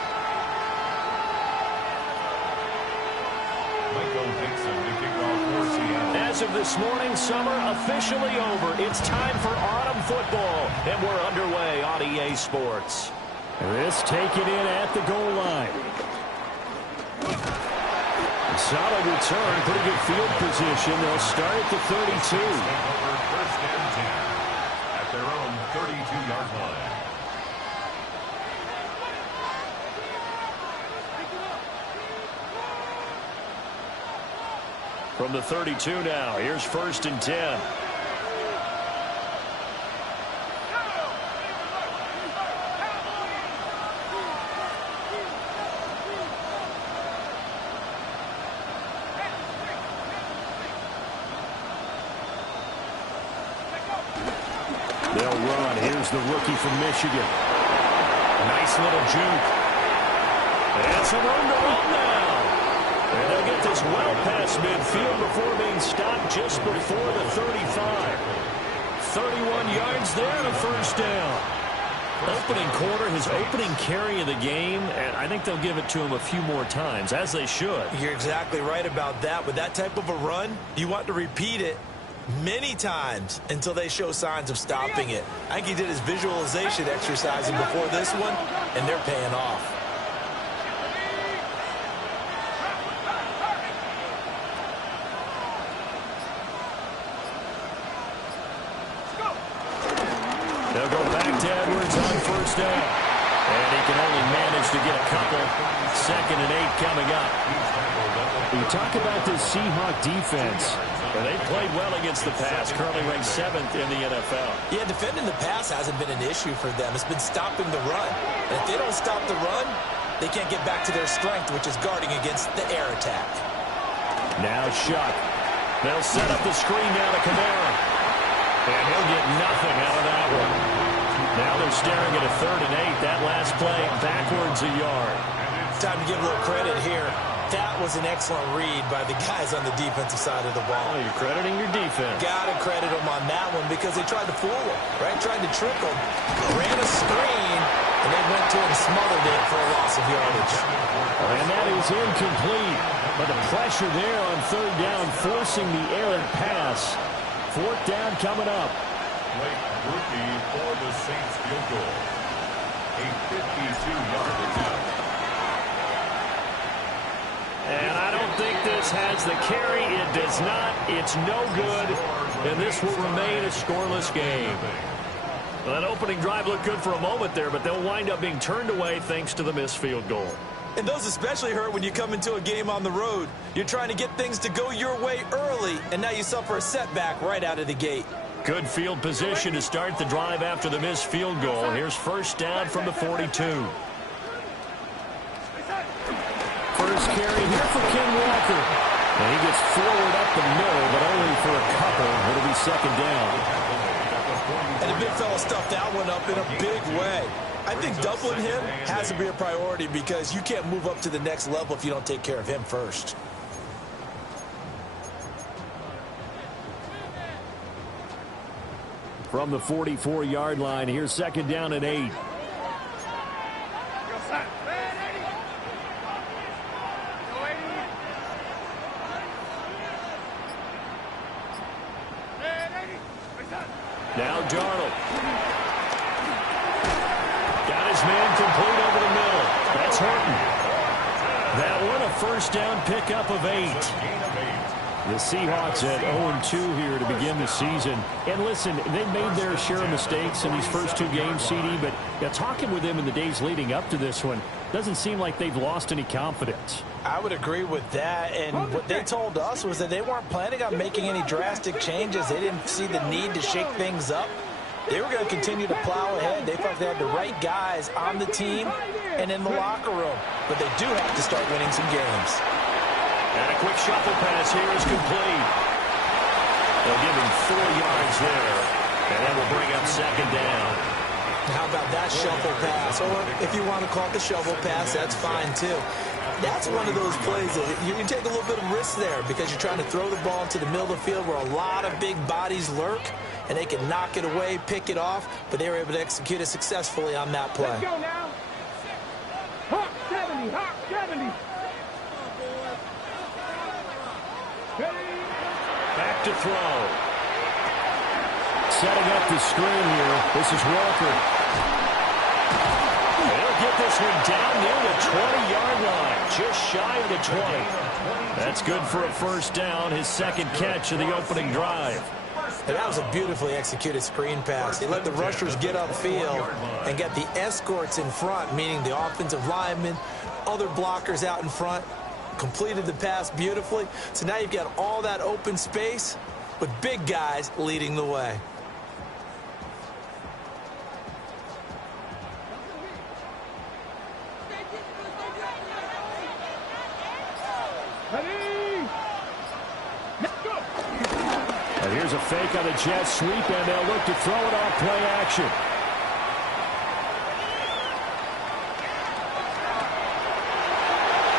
As of this morning, summer officially over. It's time for autumn football, and we're underway on EA Sports. This taken in at the goal line. Solid return, pretty good field position. They'll start at the 32. First and 10 at their own 32-yard line. From the 32 now, here's 1st and 10. Here's the rookie from Michigan. Nice little juke. And some room to run now. And they'll get this well past midfield before being stopped just before the 35. 31 yards there and a first down. Opening quarter, his opening carry of the game, and I think they'll give it to him a few more times, as they should. You're exactly right about that. With that type of a run, you want to repeat it many times until they show signs of stopping it. I think he did his visualization exercising before this one, and they're paying off. They'll go back to Edwards on first down. And he can only manage to get a couple. 2nd and 8 coming up. We talk about this Seahawk defense. And they played well against the pass, currently ranked 7th in the NFL. Yeah, defending the pass hasn't been an issue for them. It's been stopping the run. And if they don't stop the run, they can't get back to their strength, which is guarding against the air attack. Now Shuck. They'll set up the screen now to Kamara. And he'll get nothing out of that one. Now they're staring at a 3rd and 8. That last play backwards a yard. Time to give a little credit here. That was an excellent read by the guys on the defensive side of the ball. Oh, you're crediting your defense. Got to credit them on that one because they tried to fool him, right? Tried to trick him. Ran a screen, and they went to and smothered it for a loss of yardage. And that is incomplete. But the pressure there on 3rd down, forcing the errant pass. 4th down coming up. Late rookie for the Saints field goal. A 52-yard attempt. And I don't think this has the carry. It does not. It's no good. And this will remain a scoreless game. Well, that opening drive looked good for a moment there, but they'll wind up being turned away thanks to the missed field goal. And those especially hurt when you come into a game on the road. You're trying to get things to go your way early, and now you suffer a setback right out of the gate. Good field position to start the drive after the missed field goal. Here's first down from the 42. First carry here for Ken Walker. And he gets forward up the middle, but only for a couple. It'll be 2nd down. And the big fella stuffed that one up in a big way. I think doubling him has to be a priority because you can't move up to the next level if you don't take care of him first. From the 44-yard line, here's 2nd down and 8. Now Darnold. Got his man complete over the middle. That's Horton. That one, a first down pickup of 8. The Seahawks at 0-2 here to begin the season. And listen, they made their share of mistakes in these first 2 games, CD, but talking with them in the days leading up to this one, doesn't seem like they've lost any confidence. I would agree with that, and what they told us was that they weren't planning on making any drastic changes. They didn't see the need to shake things up. They were going to continue to plow ahead. They felt they had the right guys on the team and in the locker room, but they do have to start winning some games. And a quick shuffle pass here is complete. They'll give him 4 yards there, and that will bring up 2nd down. How about that shuffle pass? Or if you want to call it the shovel pass, that's fine too. That's one of those plays that you can take a little bit of risk there because you're trying to throw the ball into the middle of the field where a lot of big bodies lurk, and they can knock it away, pick it off, but they were able to execute it successfully on that play. Let's go now. Hawk 70, Hawk 70. Back to throw. Setting up the screen here. This is Walker. They'll get this one down near the 20-yard line, just shy of the 20. That's good for a first down, his 2nd catch of the opening drive. And that was a beautifully executed screen pass. They let the rushers get upfield and get the escorts in front, meaning the offensive linemen, other blockers out in front, completed the pass beautifully. So now you've got all that open space with big guys leading the way. And here's a fake on a jet sweep, and they'll look to throw it off play action.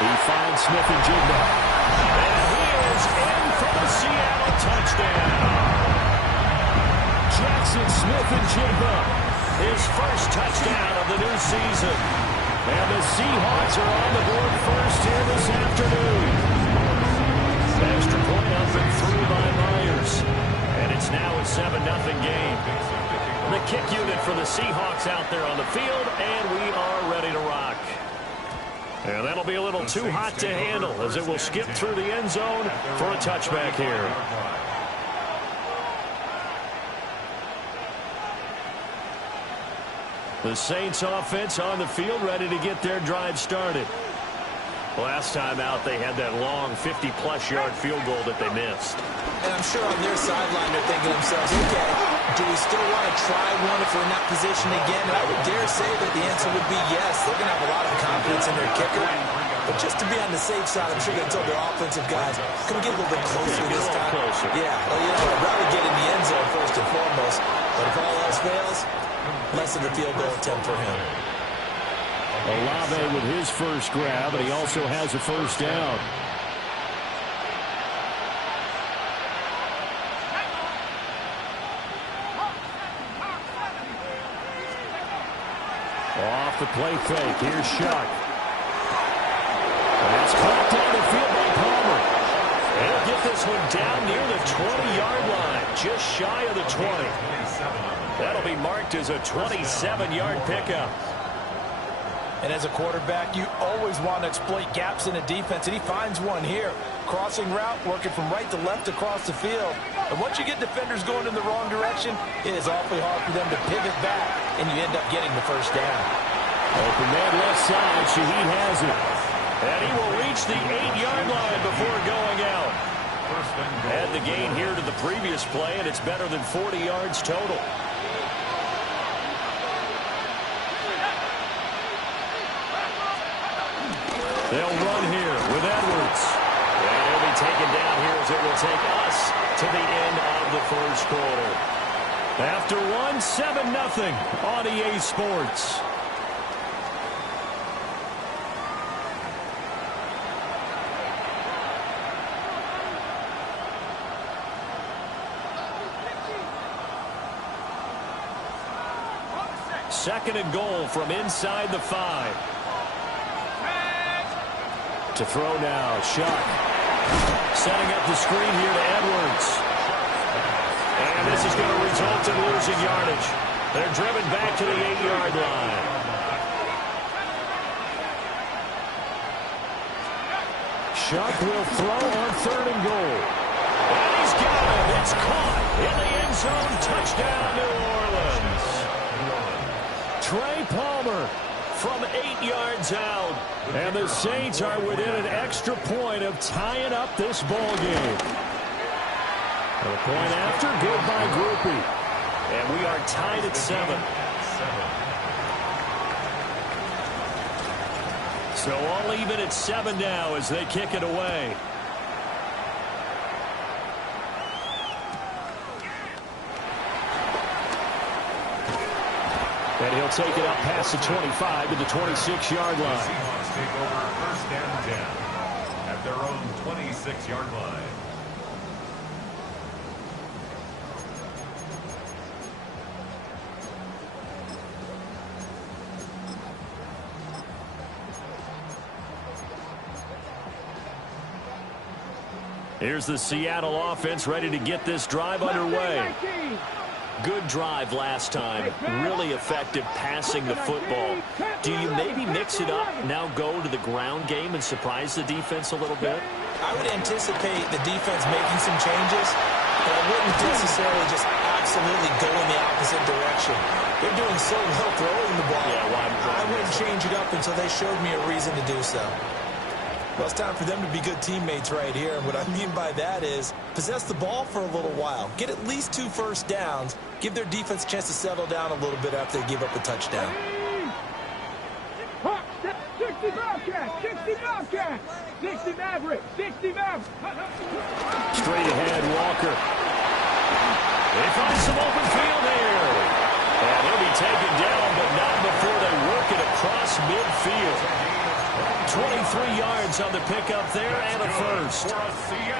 He finds Smith-Njigba. And he is in for the Seattle touchdown. Jackson Smith-Njigba, His first touchdown of the new season. and the Seahawks are on the board first here this afternoon. Extra point up and through by Myers. And it's now a 7-0 game. The kick unit for the Seahawks out there on the field, and we are ready to rock. And that'll be a little too hot to handle as it will skip through the end zone for a touchback here. The Saints offense on the field ready to get their drive started. Last time out, they had that long 50-plus yard field goal that they missed. And I'm sure on their sideline they're thinking to themselves, okay, do we still want to try one if we're in that position again? And I would dare say that the answer would be yes. They're going to have a lot of confidence in their kicker. But just to be on the safe side, I'm sure they told their offensive guys, can we get a little bit closer this time? Closer. Yeah, well, you know, I'd rather get in the end zone first and foremost. But if all else fails, less of a field goal attempt for him. Olave with his first grab, and he also has a first down. Off the play fake, here's Shuck. And that's caught down the field by Palmer. They'll get this one down near the 20-yard line, just shy of the 20. That'll be marked as a 27-yard pickup. And as a quarterback, you always want to exploit gaps in a defense, and he finds one here. Crossing route, working from right to left across the field. And once you get defenders going in the wrong direction, it is awfully hard for them to pivot back, and you end up getting the first down. Open man left side, Shaheed has it. And he will reach the 8-yard line before going out. Add the gain here to the previous play, and it's better than 40 yards total. They'll run here with Edwards. And he'll be taken down here as it will take us to the end of the first quarter. After one, 7-0 on EA Sports. Second and goal from inside the 5. To throw now, Shuck. Setting up the screen here to Edwards. And this is going to result in losing yardage. They're driven back to the 8-yard line. Shuck will throw on third and goal. And he's got it. It's caught in the end zone. Touchdown, New Orleans. Trey Palmer from 8 yards out. And the Saints are within an extra point of tying up this ball game. And a point after, good by Groupie. And we are tied at 7. So all even at 7 now as they kick it away. And he'll take it up past the 25 to the 26-yard line. Seahawks take over first and 10 at their own 26-yard line. Here's the Seattle offense ready to get this drive underway. Good drive last time. Really effective passing the football. Do you maybe mix it up, now go to the ground game and surprise the defense a little bit? I would anticipate the defense making some changes, but I wouldn't necessarily just absolutely go in the opposite direction. They're doing so well throwing the ball. Yeah, I wouldn't change it up until they showed me a reason to do so. Well, it's time for them to be good teammates right here. And what I mean by that is possess the ball for a little while. Get at least 2 first downs. Give their defense a chance to settle down a little bit after they give up a touchdown. 60 Bobcat! 60 Bobcat! 60 Maverick! 60 Maverick! Straight ahead, Walker. They find some open field here. And he'll be taken down, but not before they work it across midfield. 25 3 yards on the pickup there and a first.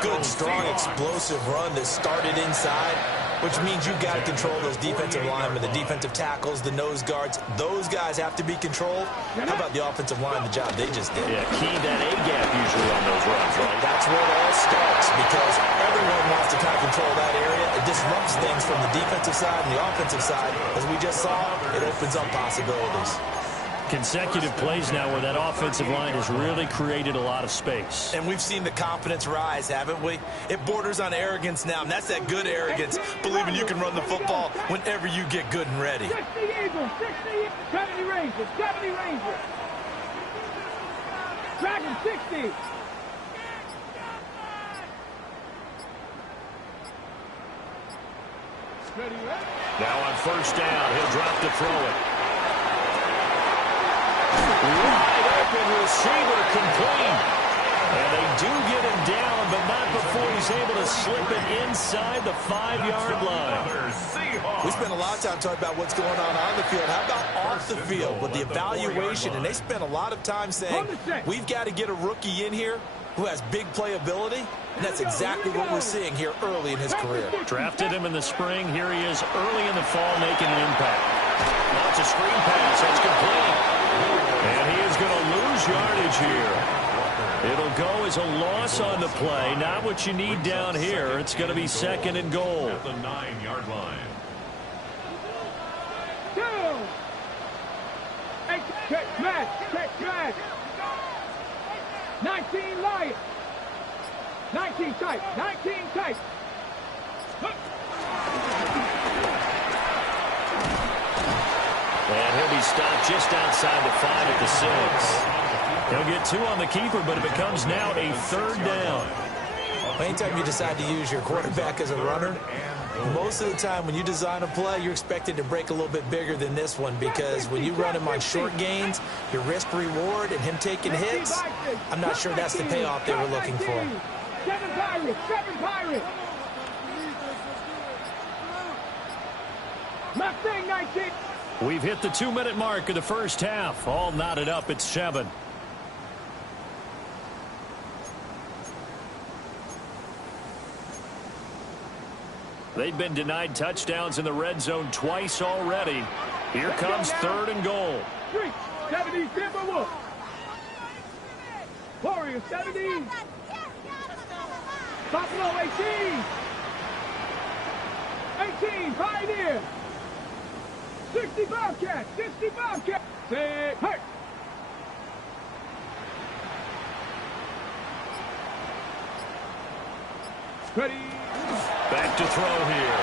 Good, strong, explosive run that started inside, which means you've got to control those defensive linemen, the defensive tackles, the nose guards. Those guys have to be controlled. How about the offensive line, the job they just did? Yeah, key that A-gap usually on those runs, right? That's where it all starts because everyone wants to kind of control that area. It disrupts things from the defensive side and the offensive side. As we just saw, it opens up possibilities. Consecutive plays now where that offensive line has really created a lot of space. And we've seen the confidence rise, haven't we? It borders on arrogance now, and that's that good arrogance, believing you can run the football whenever you get good and ready. 60 Eagles, 60, 70 Rangers, 70 Rangers. Dragon 60. Now on first down, he'll drop to throw it. Wide open receiver complete. And they do get him down, but not before he's able to slip it inside the 5-yard line. We spent a lot of time talking about what's going on the field. How about off the field with the evaluation? And they spent a lot of time saying, we've got to get a rookie in here who has big playability. And that's exactly what we're seeing here early in his career. Drafted him in the spring. Here he is early in the fall making an impact. That's a screen pass. That's complete. And he is going to lose yardage here. It'll go as a loss on the play. Not what you need down here. It's going to be 2nd and goal. At the 9-yard line. 2. Check smash. 19 Lions. 19 tight. 19 tight. And he'll be stopped just outside the 5 at the 6. He'll get 2 on the keeper, but it becomes now a 3rd down. Anytime you decide to use your quarterback as a runner, most of the time when you design a play, you're expected to break a little bit bigger than this one because when you run him on short gains, your risk-reward and him taking hits, I'm not sure that's the payoff they were looking for. 7 Pirates. 7 Pirates. Mustang 19. We've hit the 2-minute mark of the first half. All knotted up at 7. They've been denied touchdowns in the red zone twice already. Here comes 3rd and goal. 70 Timberwolves. Warriors 70. Buffalo 18. 18 Pioneer. 60 Bobcats. 60 Bobcats. Say hurt. Ready. Back to throw here.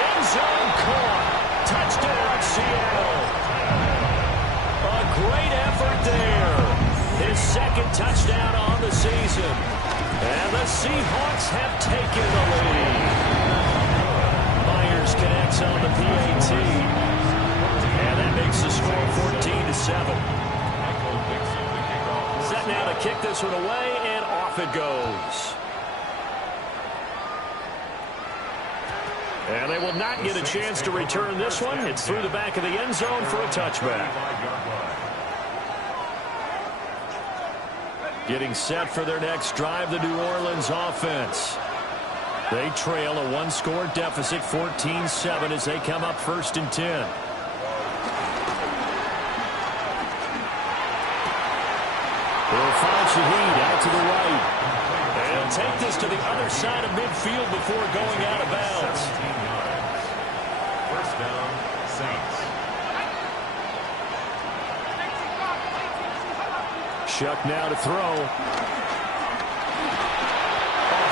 End zone caught. Touchdown, Seattle. A great effort there. His 2nd touchdown on the season. And the Seahawks have taken the lead. Myers connects on the PAT. And that makes the score 14-7. Set now to kick this one away, and off it goes. And they will not get a chance to return this one. It's through the back of the end zone for a touchback. Getting set for their next drive, the New Orleans offense. They trail a 1-score deficit, 14-7, as they come up 1st and 10. They'll find Shaheed out to the right. And take this to the other side of midfield before going out of bounds. 1st down, Saints. Shuck now to throw. A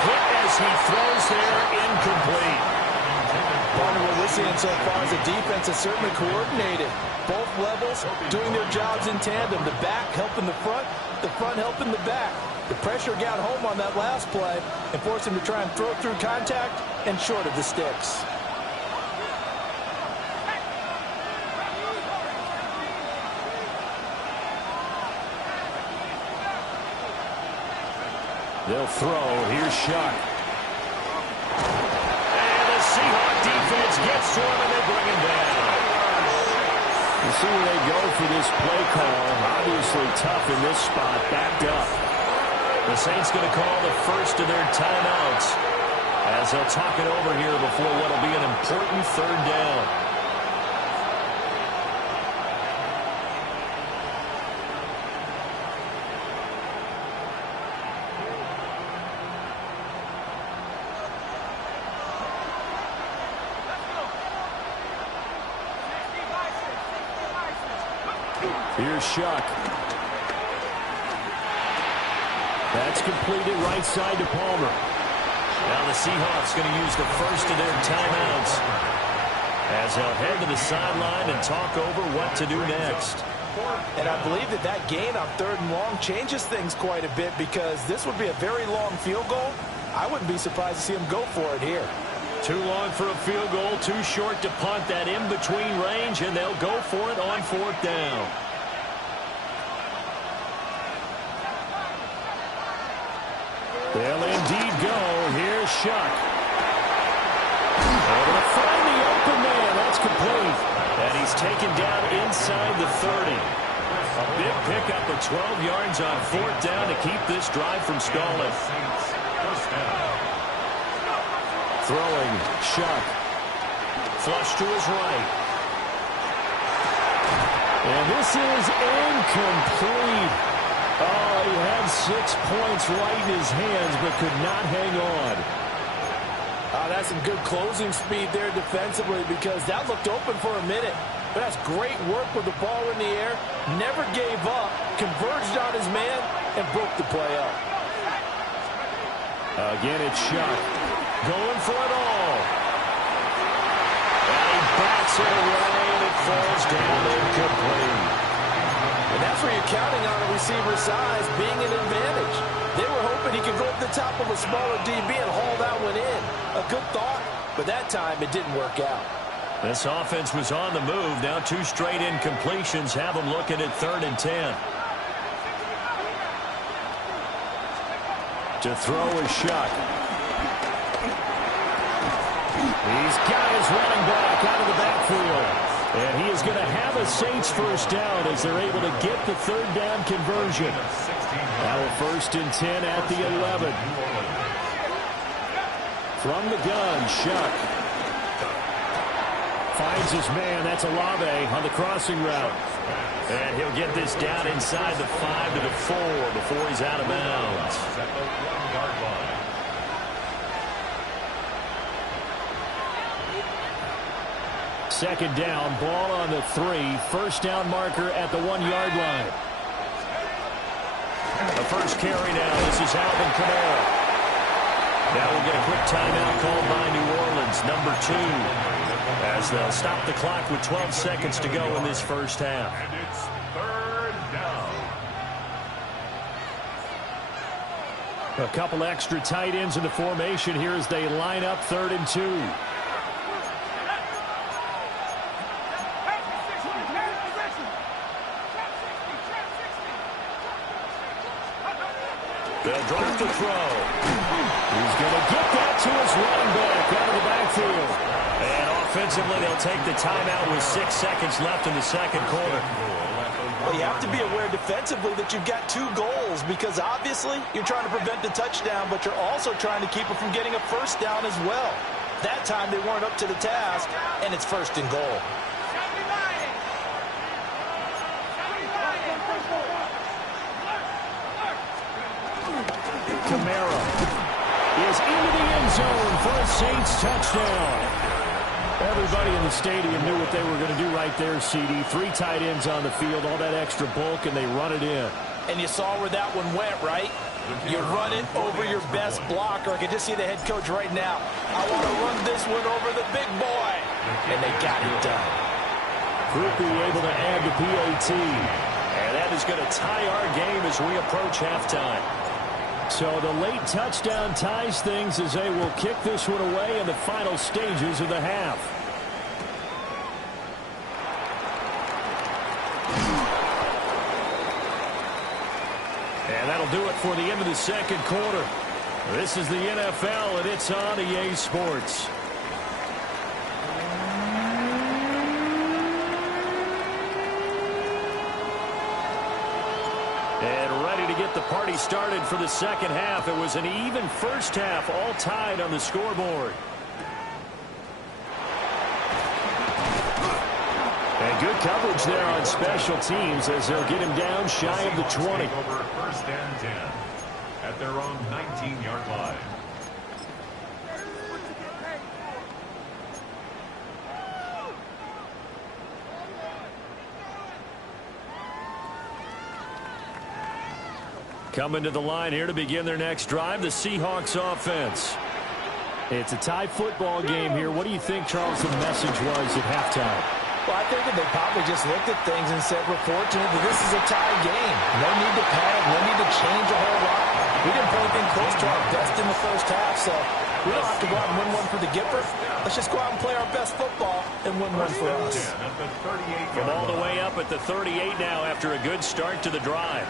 hit as he throws there, incomplete. Partner, what we're seeing so far is the defense is certainly coordinated. Both levels doing their jobs in tandem. The back helping the front helping the back. The pressure got home on that last play and forced him to try and throw through contact and short of the sticks. They'll throw. Here's Shuck. And the Seahawk defense gets to him, and they bring him down. You see where they go for this play call. dangerously tough in this spot, backed up. The Saints going to call the first of their timeouts as they'll talk it over here before what will be an important third down. Here's Shuck. That's completed right side to Palmer. Now the Seahawks going to use the first of their timeouts as they'll head to the sideline and talk over what to do next. And I believe that gain on 3rd and long changes things quite a bit, because this would be a very long field goal. I wouldn't be surprised to see him go for it here. Too long for a field goal, too short to punt. That in-between range, and they'll go for it on 4th down. They'll indeed go. Here's Shuck. Able to find the open man. That's complete. And he's taken down inside the 30. A big pickup of 12 yards on 4th down to keep this drive from stalling. Throwing, Shuck. Flush to his right. And this is incomplete. Oh, he had 6 points right in his hands, but could not hang on. That's some good closing speed there defensively, because that looked open for a minute. But that's great work with the ball in the air. Never gave up, converged on his man, and broke the play up. Again, it's Shuck. Going for it all. And he bats it away, and it falls down incomplete. And that's where you're counting on a receiver's size being an advantage. They were hoping he could go up the top of a smaller DB and haul that one in. A good thought, but that time it didn't work out. This offense was on the move. Now 2 straight incompletions have them looking at 3rd and 10. To throw is Shuck. He's got his running back out of the backfield. And he is going to have a Saints first down as they're able to get the 3rd down conversion. Now a 1st and 10 at the 11. From the gun, Shuck. Finds his man. That's Olave on the crossing route. And he'll get this down inside the 5 to the 4 before he's out of bounds. At the 1-yard line. Second down, ball on the 3. First down marker at the 1-yard line. The first carry now. This is Alvin Kamara. Now we'll get a quick timeout called by New Orleans, number 2, as they'll stop the clock with 12 seconds to go in this first half. And it's 3rd down. A couple extra tight ends in the formation here as they line up 3rd and 2. They'll drop the throw. He's going to get that to his running back out of the backfield. And offensively, they'll take the timeout with 6 seconds left in the second quarter. Well, you have to be aware defensively that you've got 2 goals, because obviously you're trying to prevent the touchdown, but you're also trying to keep it from getting a first down as well. That time they weren't up to the task, and it's 1st and goal. Kamara is into the end zone for a Saints touchdown. Everybody in the stadium knew what they were going to do right there, CD. 3 tight ends on the field, all that extra bulk, and they run it in. And you saw where that one went, right? You run it over your best blocker. I can just see the head coach right now. I want to run this one over the big boy. And they got it done. Groupie able to add the PAT. And that is going to tie our game as we approach halftime. So the late touchdown ties things as they will kick this one away in the final stages of the half. And that'll do it for the end of the second quarter. This is the NFL, and it's on EA Sports. get the party started for the second half. It was an even first half, all tied on the scoreboard. And good coverage there on special teams as they'll get him down shy of the 20. Over first and 10 at their own 19-yard line. Coming to the line here to begin their next drive, the Seahawks offense. It's a tie football game here. What do you think, Charles, the message was at halftime? Well, I think that they probably just looked at things and said, we're fortunate that this is a tie game. No need to panic, no need to change a whole lot. We didn't play anything close to our best in the first half, so we don't have to go out and win one for the Gipper. Let's just go out and play our best football and win one for us. From all the way up at the 38 now after a good start to the drive.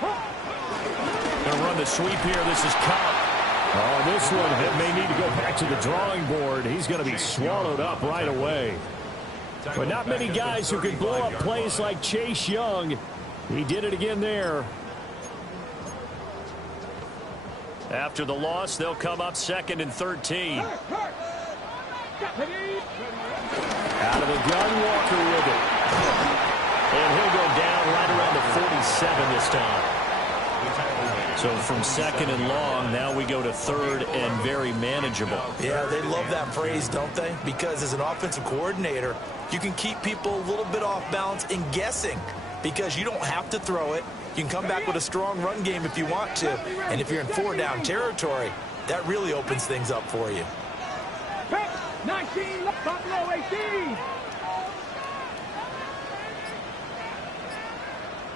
Going to run the sweep here. This is Cobb. Oh, this one may need to go back to the drawing board. He's going to be swallowed up right away. But not many guys who can blow up plays like Chase Young. He did it again there. After the loss, they'll come up 2nd and 13. Out of the gun, Walker with it. And he'll go down right around the 47 this time. So from 2nd and long, now we go to 3rd and very manageable. Yeah, they love that phrase, don't they? Because as an offensive coordinator, you can keep people a little bit off balance and guessing because you don't have to throw it. You can come back with a strong run game if you want to. And if you're in 4-down territory, that really opens things up for you. 19, Buffalo 18.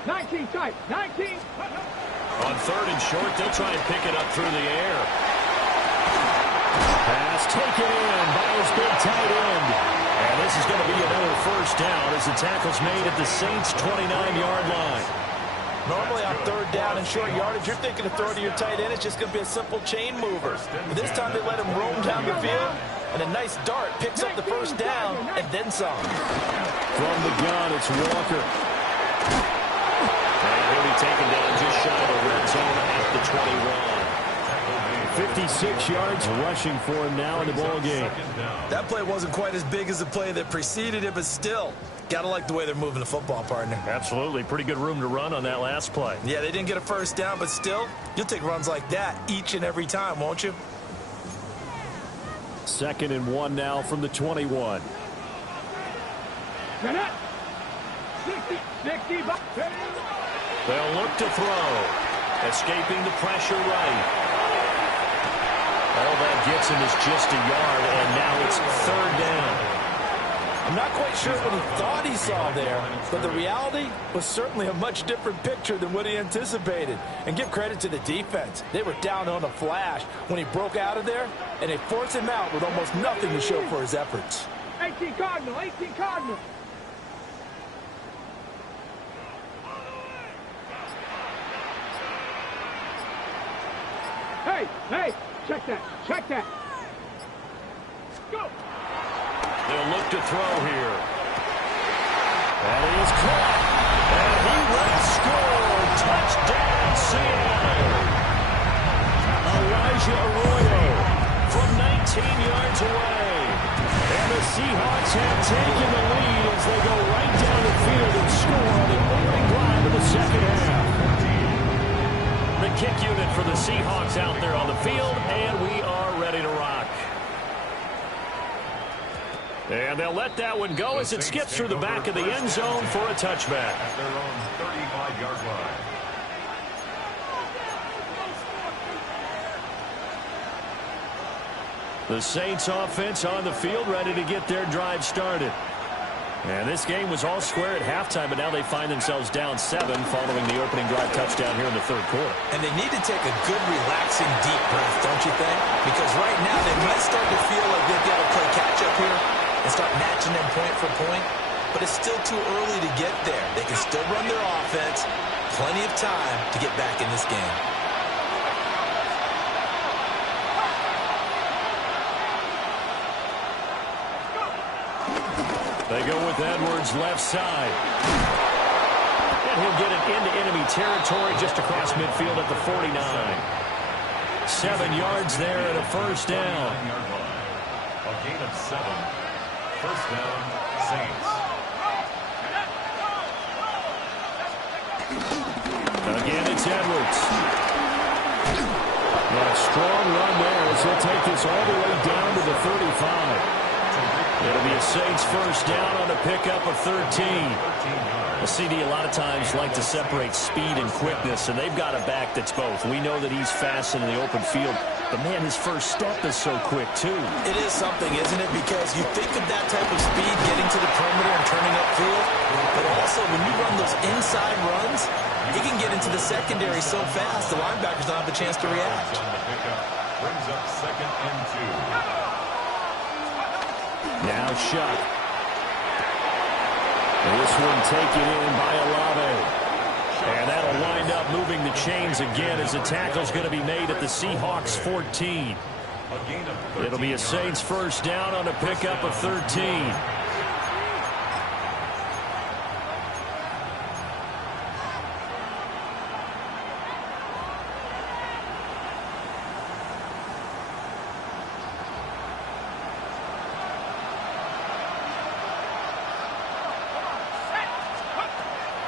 19 tight, 19. On 3rd and short, they'll try and pick it up through the air. Pass taken in by his big tight end. And this is going to be another first down as the tackle's made at the Saints' 29-yard line. Normally on 3rd down and short yardage, you're thinking of throwing to your tight end. It's just going to be a simple chain mover. But this time they let him roam down the field, and a nice dart picks up the first down and then some. From the gun, it's Walker. And he'll be taken down just shy of the red zone at the 21. 56 yards rushing for him now in the ball game. That play wasn't quite as big as the play that preceded it, but still, gotta like the way they're moving the football, partner. Absolutely. Pretty good room to run on that last play. Yeah, they didn't get a first down, but still, you'll take runs like that each and every time, won't you? 2nd and 1 now from the 21. 60, They'll look to throw. Escaping the pressure right. All that gets him is just a yard, and now it's 3rd down. I'm not quite sure what he thought he saw there, but the reality was certainly a much different picture than what he anticipated. And give credit to the defense. They were down on a flash when he broke out of there, and they forced him out with almost nothing to show for his efforts. 18 Cardinal, 18 Cardinal. Hey, check that. Go. They'll look to throw here. That is caught. And he will score. Touchdown, Seattle. Elijah Arroyo from 19 yards away. And the Seahawks have taken the lead as they go right down the field and score on the opening drive of the second half. The kick unit for the Seahawks out there on the field, and we are ready to rock. And they'll let that one go as it skips through the back of the end zone for a touchback. At their own 35-yard line. The Saints offense on the field, ready to get their drive started. And this game was all square at halftime, but now they find themselves down 7 following the opening drive touchdown here in the 3rd quarter. And they need to take a good, relaxing, deep breath, don't you think? Because right now they might start to feel like they've got to play catch-up here and start matching them point for point. But it's still too early to get there. They can still run their offense. Plenty of time to get back in this game. They go with Edwards left side. And he'll get it into enemy territory just across midfield at the 49. 7 yards there and a first down. A gain of 7. First down, Saints. Again, it's Edwards. And a strong run there as he'll take this all the way down to the 35. It'll be a Saints first down on a pickup of 13. Well, CD a lot of times like to separate speed and quickness, and they've got a back that's both. We know that he's fast in the open field, but, man, his first step is so quick, too. It is something, isn't it? Because you think of that type of speed getting to the perimeter and turning upfield, but also when you run those inside runs, he can get into the secondary so fast the linebackers don't have a chance to react. Brings up 2nd and 2. Now Shuck. This one taken in by Olave. And that'll wind up moving the chains again as the tackle's going to be made at the Seahawks 14. It'll be a Saints first down on a pickup of 13.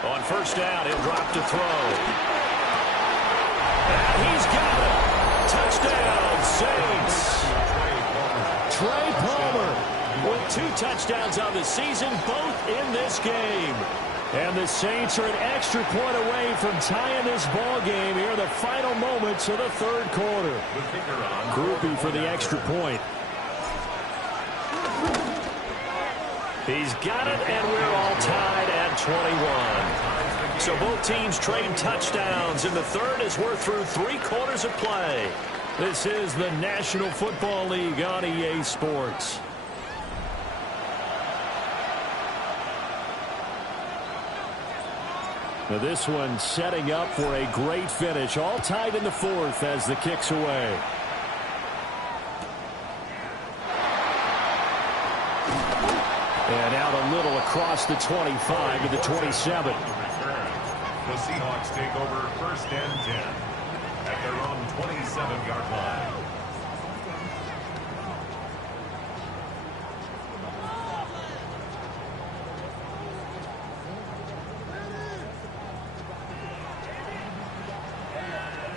On first down, he'll drop to throw. And he's got it. Touchdown, Saints. Trey Palmer with 2 touchdowns on the season, both in this game. And the Saints are an extra point away from tying this ball game here in the final moments of the 3rd quarter. Groupie for the extra point. He's got it, and we're all tied at 21. So both teams trade touchdowns, and the third as we're through 3 quarters of play. This is the National Football League on EA Sports. Now this one setting up for a great finish. All tied in the 4th as the kick's away. And out a little across the 25 to the 27. The Seahawks take over 1st and 10 at their own 27-yard line.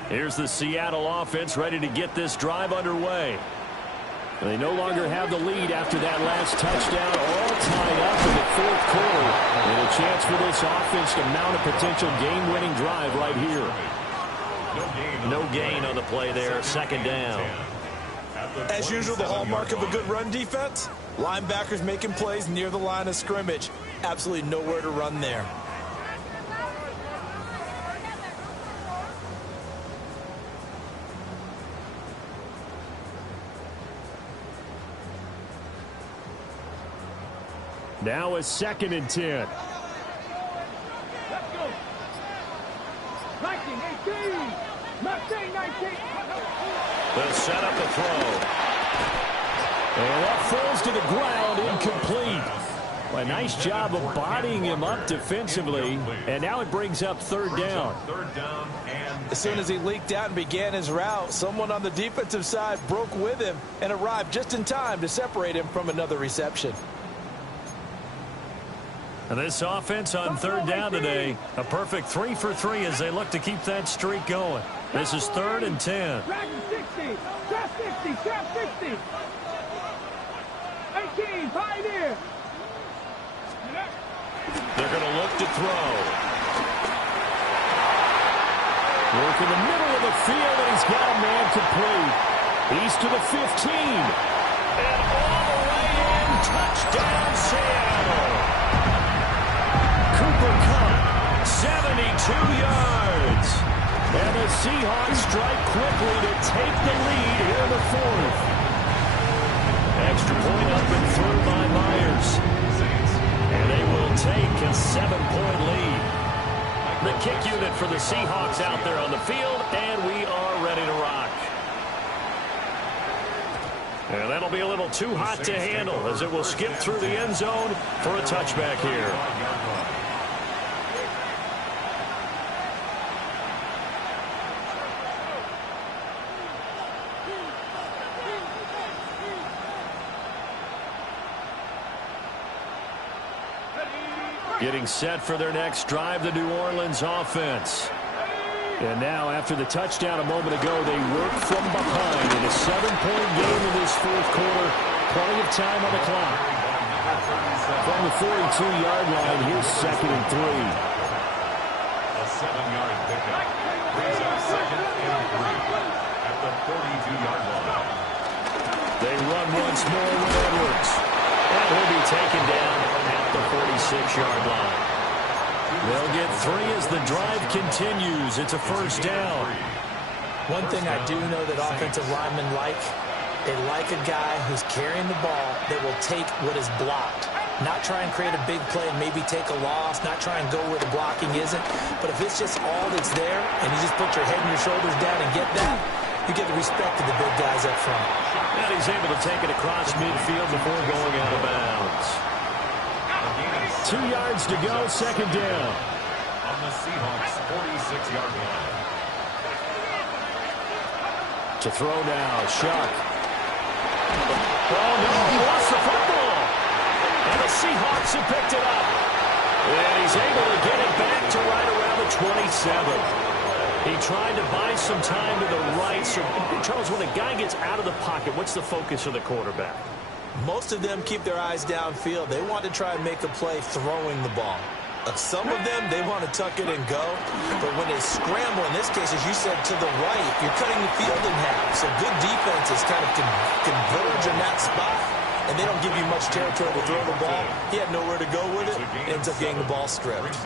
Here's the Seattle offense ready to get this drive underway. They no longer have the lead after that last touchdown, all tied up in the 4th quarter. And a chance for this offense to mount a potential game-winning drive right here. No gain on the play there, 2nd down. As usual, the hallmark of a good run defense, linebackers making plays near the line of scrimmage. Absolutely nowhere to run there. Now a 2nd and 10. Let's go. 19, 18. 19. They'll set up the throw. And that falls to the ground, incomplete. A nice job of bodying him up defensively. And now it brings up 3rd down. As soon as he leaked out and began his route, someone on the defensive side broke with him and arrived just in time to separate him from another reception. And this offense on 3rd down today, a perfect 3 for 3 as they look to keep that streak going. This is 3rd and 10. Trap 60. Trap 60. Trap 60. 18. Pioneer. They're going to look to throw. Work in the middle of the field, and he's got a man complete. He's to the 15. And all the way in, touchdown Seattle. Cooper Kupp, 72 yards. And the Seahawks strike quickly to take the lead here in the 4th. Extra point up and through by Myers. And they will take a 7-point lead. The kick unit for the Seahawks out there on the field, and we are ready to rock. And that'll be a little too hot to handle as it will skip through the end zone for a touchback here. Getting set for their next drive, the New Orleans offense. And now, after the touchdown a moment ago, they work from behind in a 7-point game in this fourth quarter. Plenty of time on the clock. From the 42-yard line, here's 2nd and 3. A 7-yard pickup. Brings up 2nd and 3 at the 42-yard line. They run once more with Edwards. And he'll be taken down at the 46-yard line. They'll get 3 as the drive continues. It's a first down. One thing I do know that offensive linemen like, they like a guy who's carrying the ball that will take what is blocked. Not try and create a big play and maybe take a loss, not try and go where the blocking isn't. But if it's just all that's there and you just put your head and your shoulders down and get that, you get the respect of the big guys up front. And he's able to take it across midfield before going out of bounds. 2 yards to go, 2nd down. On the Seahawks' 46-yard line. To throw now, Shuck. Oh, no, he lost the football. And the Seahawks have picked it up. And he's able to get it back to right around the 27. He tried to buy some time to the right. So, Charles, when a guy gets out of the pocket, what's the focus of the quarterback? Most of them keep their eyes downfield. They want to try and make a play throwing the ball. Some of them, they want to tuck it and go. But when they scramble, in this case, as you said, to the right, you're cutting the field in half. So good defenses kind of converge in that spot, and they don't give you much territory to throw the ball. He had nowhere to go with it. Ends up getting the ball stripped.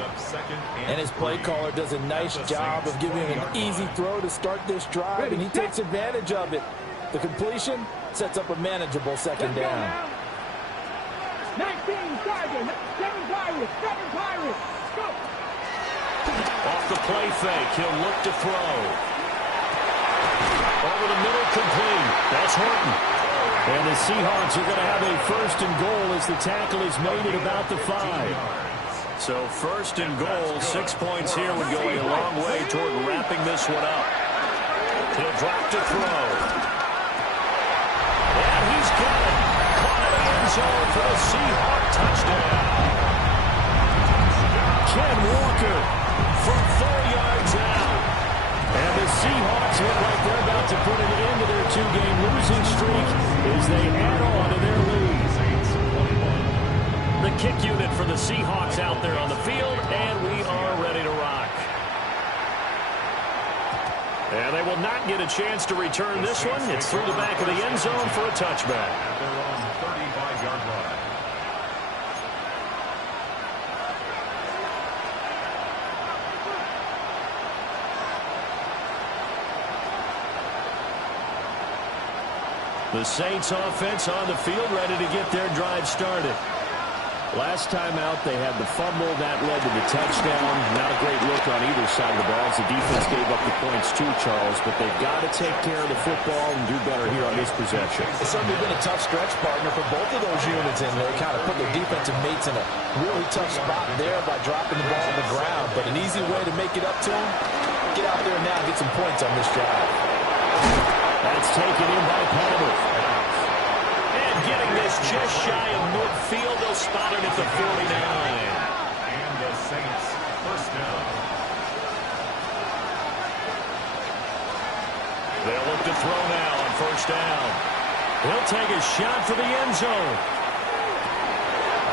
And his play caller does a nice job of giving him an easy throw to start this drive, and he takes advantage of it. The completion sets up a manageable 2nd down. 19 Tiger, 7 Pirates, 7 Pirates, go! Off the play fake, he'll look to throw. Over the middle, complete. That's Horton. And the Seahawks are going to have a 1st and goal as the tackle is made at about the 5. So 1st and goal, 6 points here would go a long way toward wrapping this one up. He'll drop to throw. And he's got it. Caught in the end zone for the Seahawk touchdown. Ken Walker From 4 yards out. And the Seahawks look like they're about to put an end to their 2-game losing streak as they add on to their lead. The kick unit for the Seahawks out there on the field, and we are ready to rock. And they will not get a chance to return this one. It's through the back of the end zone for a touchback. At their own 35-yard line. The Saints offense on the field, ready to get their drive started. Last time out, they had the fumble. That led to the touchdown. Not a great look on either side of the ball as the defense gave up the points too, Charles. But they've got to take care of the football and do better here on this possession. It's certainly been a tough stretch, partner, for both of those units in there. Kind of put their defensive mates in a really tough spot there by dropping the ball on the ground. But an easy way to make it up to them, get out there now and get some points on this drive. That's taken in by Palmer. And getting this just shy of midfield, they'll spot it at the 49. And the Saints, 1st down. They'll look to throw now on 1st down. He'll take a shot for the end zone.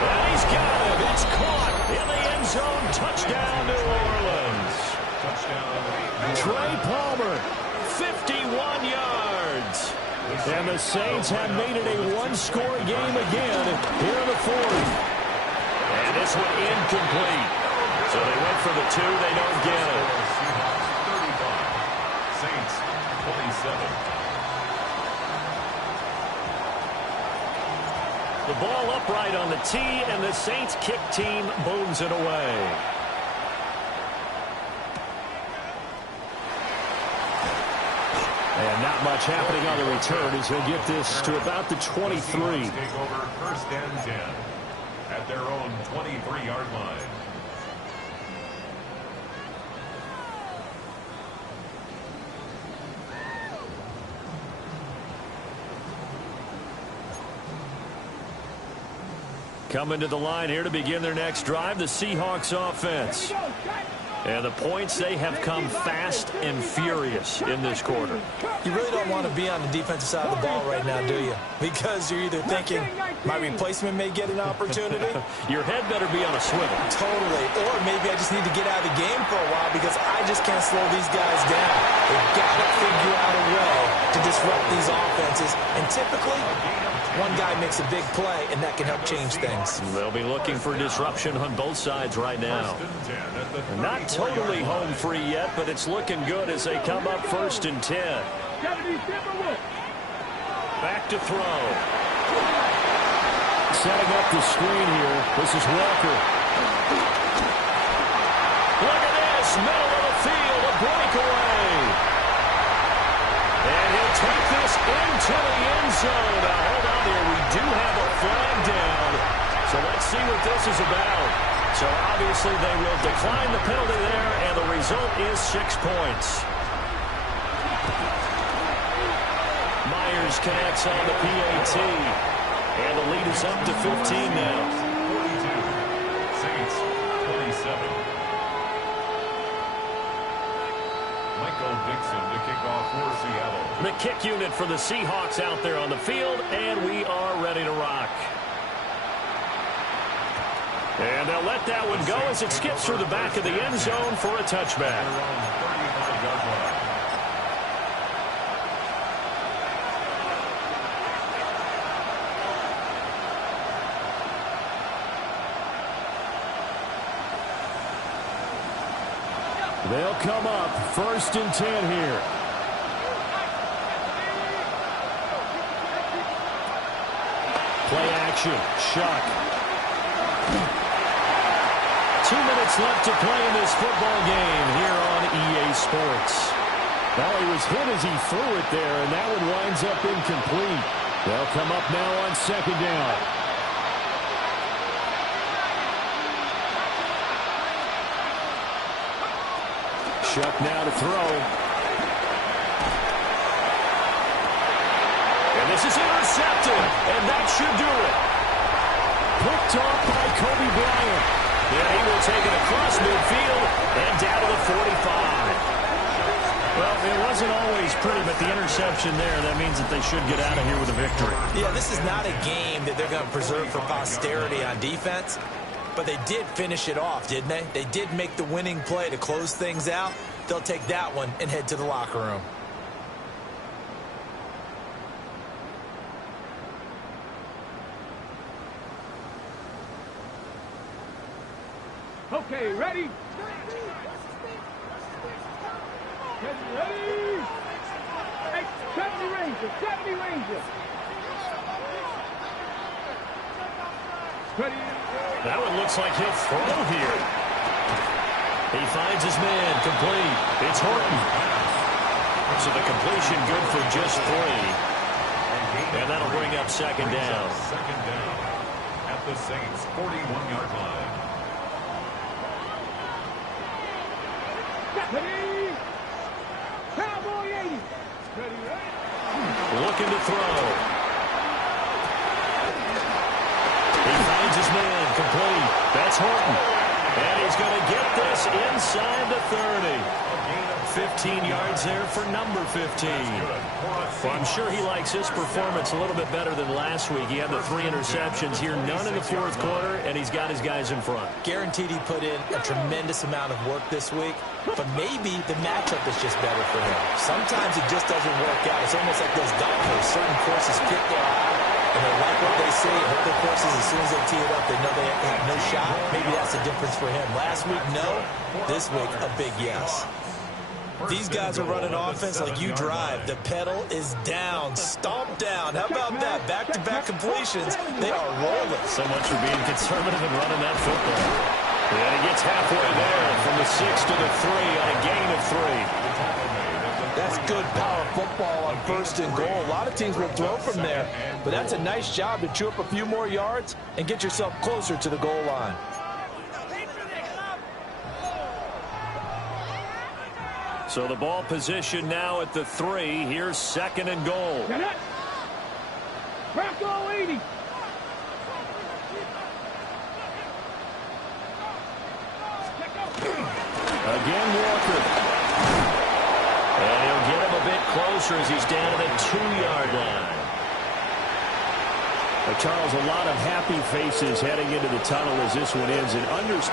And he's got it. It's caught in the end zone. Touchdown, New Orleans. Touchdown. Trey Palmer. 51 yards. And the Saints have made it a one-score game again here in the 4th. And this one incomplete. So they went for the 2. They don't get it. Seahawks 35. Saints 27. The ball upright on the tee, and the Saints kick team booms it away. And not much happening on the return as he'll get this to about the 23. Take over 1st and 10 at their own 23-yard line. Coming to the line here to begin their next drive, the Seahawks offense. And the points, they have come fast and furious in this quarter. You really don't want to be on the defensive side of the ball right now, do you? Because you're either thinking, my replacement may get an opportunity. Your head better be on a swivel. Totally. Or maybe I just need to get out of the game for a while because I just can't slow these guys down. They've got to figure out a way to disrupt these offenses. And typically, one guy makes a big play, and that can help change things. They'll be looking for disruption on both sides right now. Not totally home free yet, but it's looking good as they come up 1st and 10. Back to throw. Setting up the screen here. This is Walker. Look at this. Middle of the field. A breakaway. And he'll take this into the end zone. Now, hold on there. We do have a flag down. So let's see what this is about. So obviously they will decline the penalty there, and the result is 6 points. Myers connects on the PAT. And the lead is up to 15 now. 42. Saints, 27. Michael Dixon to kick off for Seattle. The kick unit for the Seahawks out there on the field, and we are ready to rock. And they'll let that one go as it skips through the back of the end zone for a touchback. They'll come up 1st and 10 here. Play action. Shuck. 2 minutes left to play in this football game here on EA Sports. Well, he was hit as he threw it there, and that one winds up incomplete. They'll come up now on 2nd down. Shuck now to throw. And this is intercepted, and that should do it. Picked off by Kobe Bryant. And he will take it across midfield and down to the 45. Well, it wasn't always pretty, but the interception there, that means that they should get out of here with a victory. Yeah, this is not a game that they're going to preserve for posterity on defense. But they did finish it off, didn't they? They did make the winning play to close things out. They'll take that one and head to the locker room. Okay, ready? Ready? Hey, 70 Rangers, 70 Rangers. Ready? That one looks like he'll throw here. He finds his man, complete. It's Horton. So the completion good for just 3. And that'll bring up 2nd down. 2nd down at the Saints' 41-yard line. Ready? Cowboy 80. Ready, ready? Looking to throw. He finds his man, complete. That's Horton. And he's going to get this inside the 30. 15 yards there for number 15. Well, I'm sure he likes his performance a little bit better than last week. He had the 3 interceptions here, none in the 4th quarter, and he's got his guys in front. Guaranteed he put in a tremendous amount of work this week, but maybe the matchup is just better for him. Sometimes it just doesn't work out. It's almost like those golfers. Certain courses fit their eye, and they like what they see. And other courses, as soon as they tee it up, they know they have no shot. Maybe that's the difference for him. Last week, no. This week, a big yes. These guys are running offense like you drive. The pedal is down, stomped down. How about that? Back-to-back completions. They are rolling. So much for being conservative and running that football. And he gets halfway there from the 6 to the 3 on a gain of 3. That's good power football on 1st and goal. A lot of teams will throw from there, but that's a nice job to chew up a few more yards and get yourself closer to the goal line. So the ball position now at the 3. Here's 2nd and goal. Bronco 80. Again, Walker. And he'll get him a bit closer as he's down to the 2-yard line. Charles, a lot of happy faces heading into the tunnel as this one ends. And understand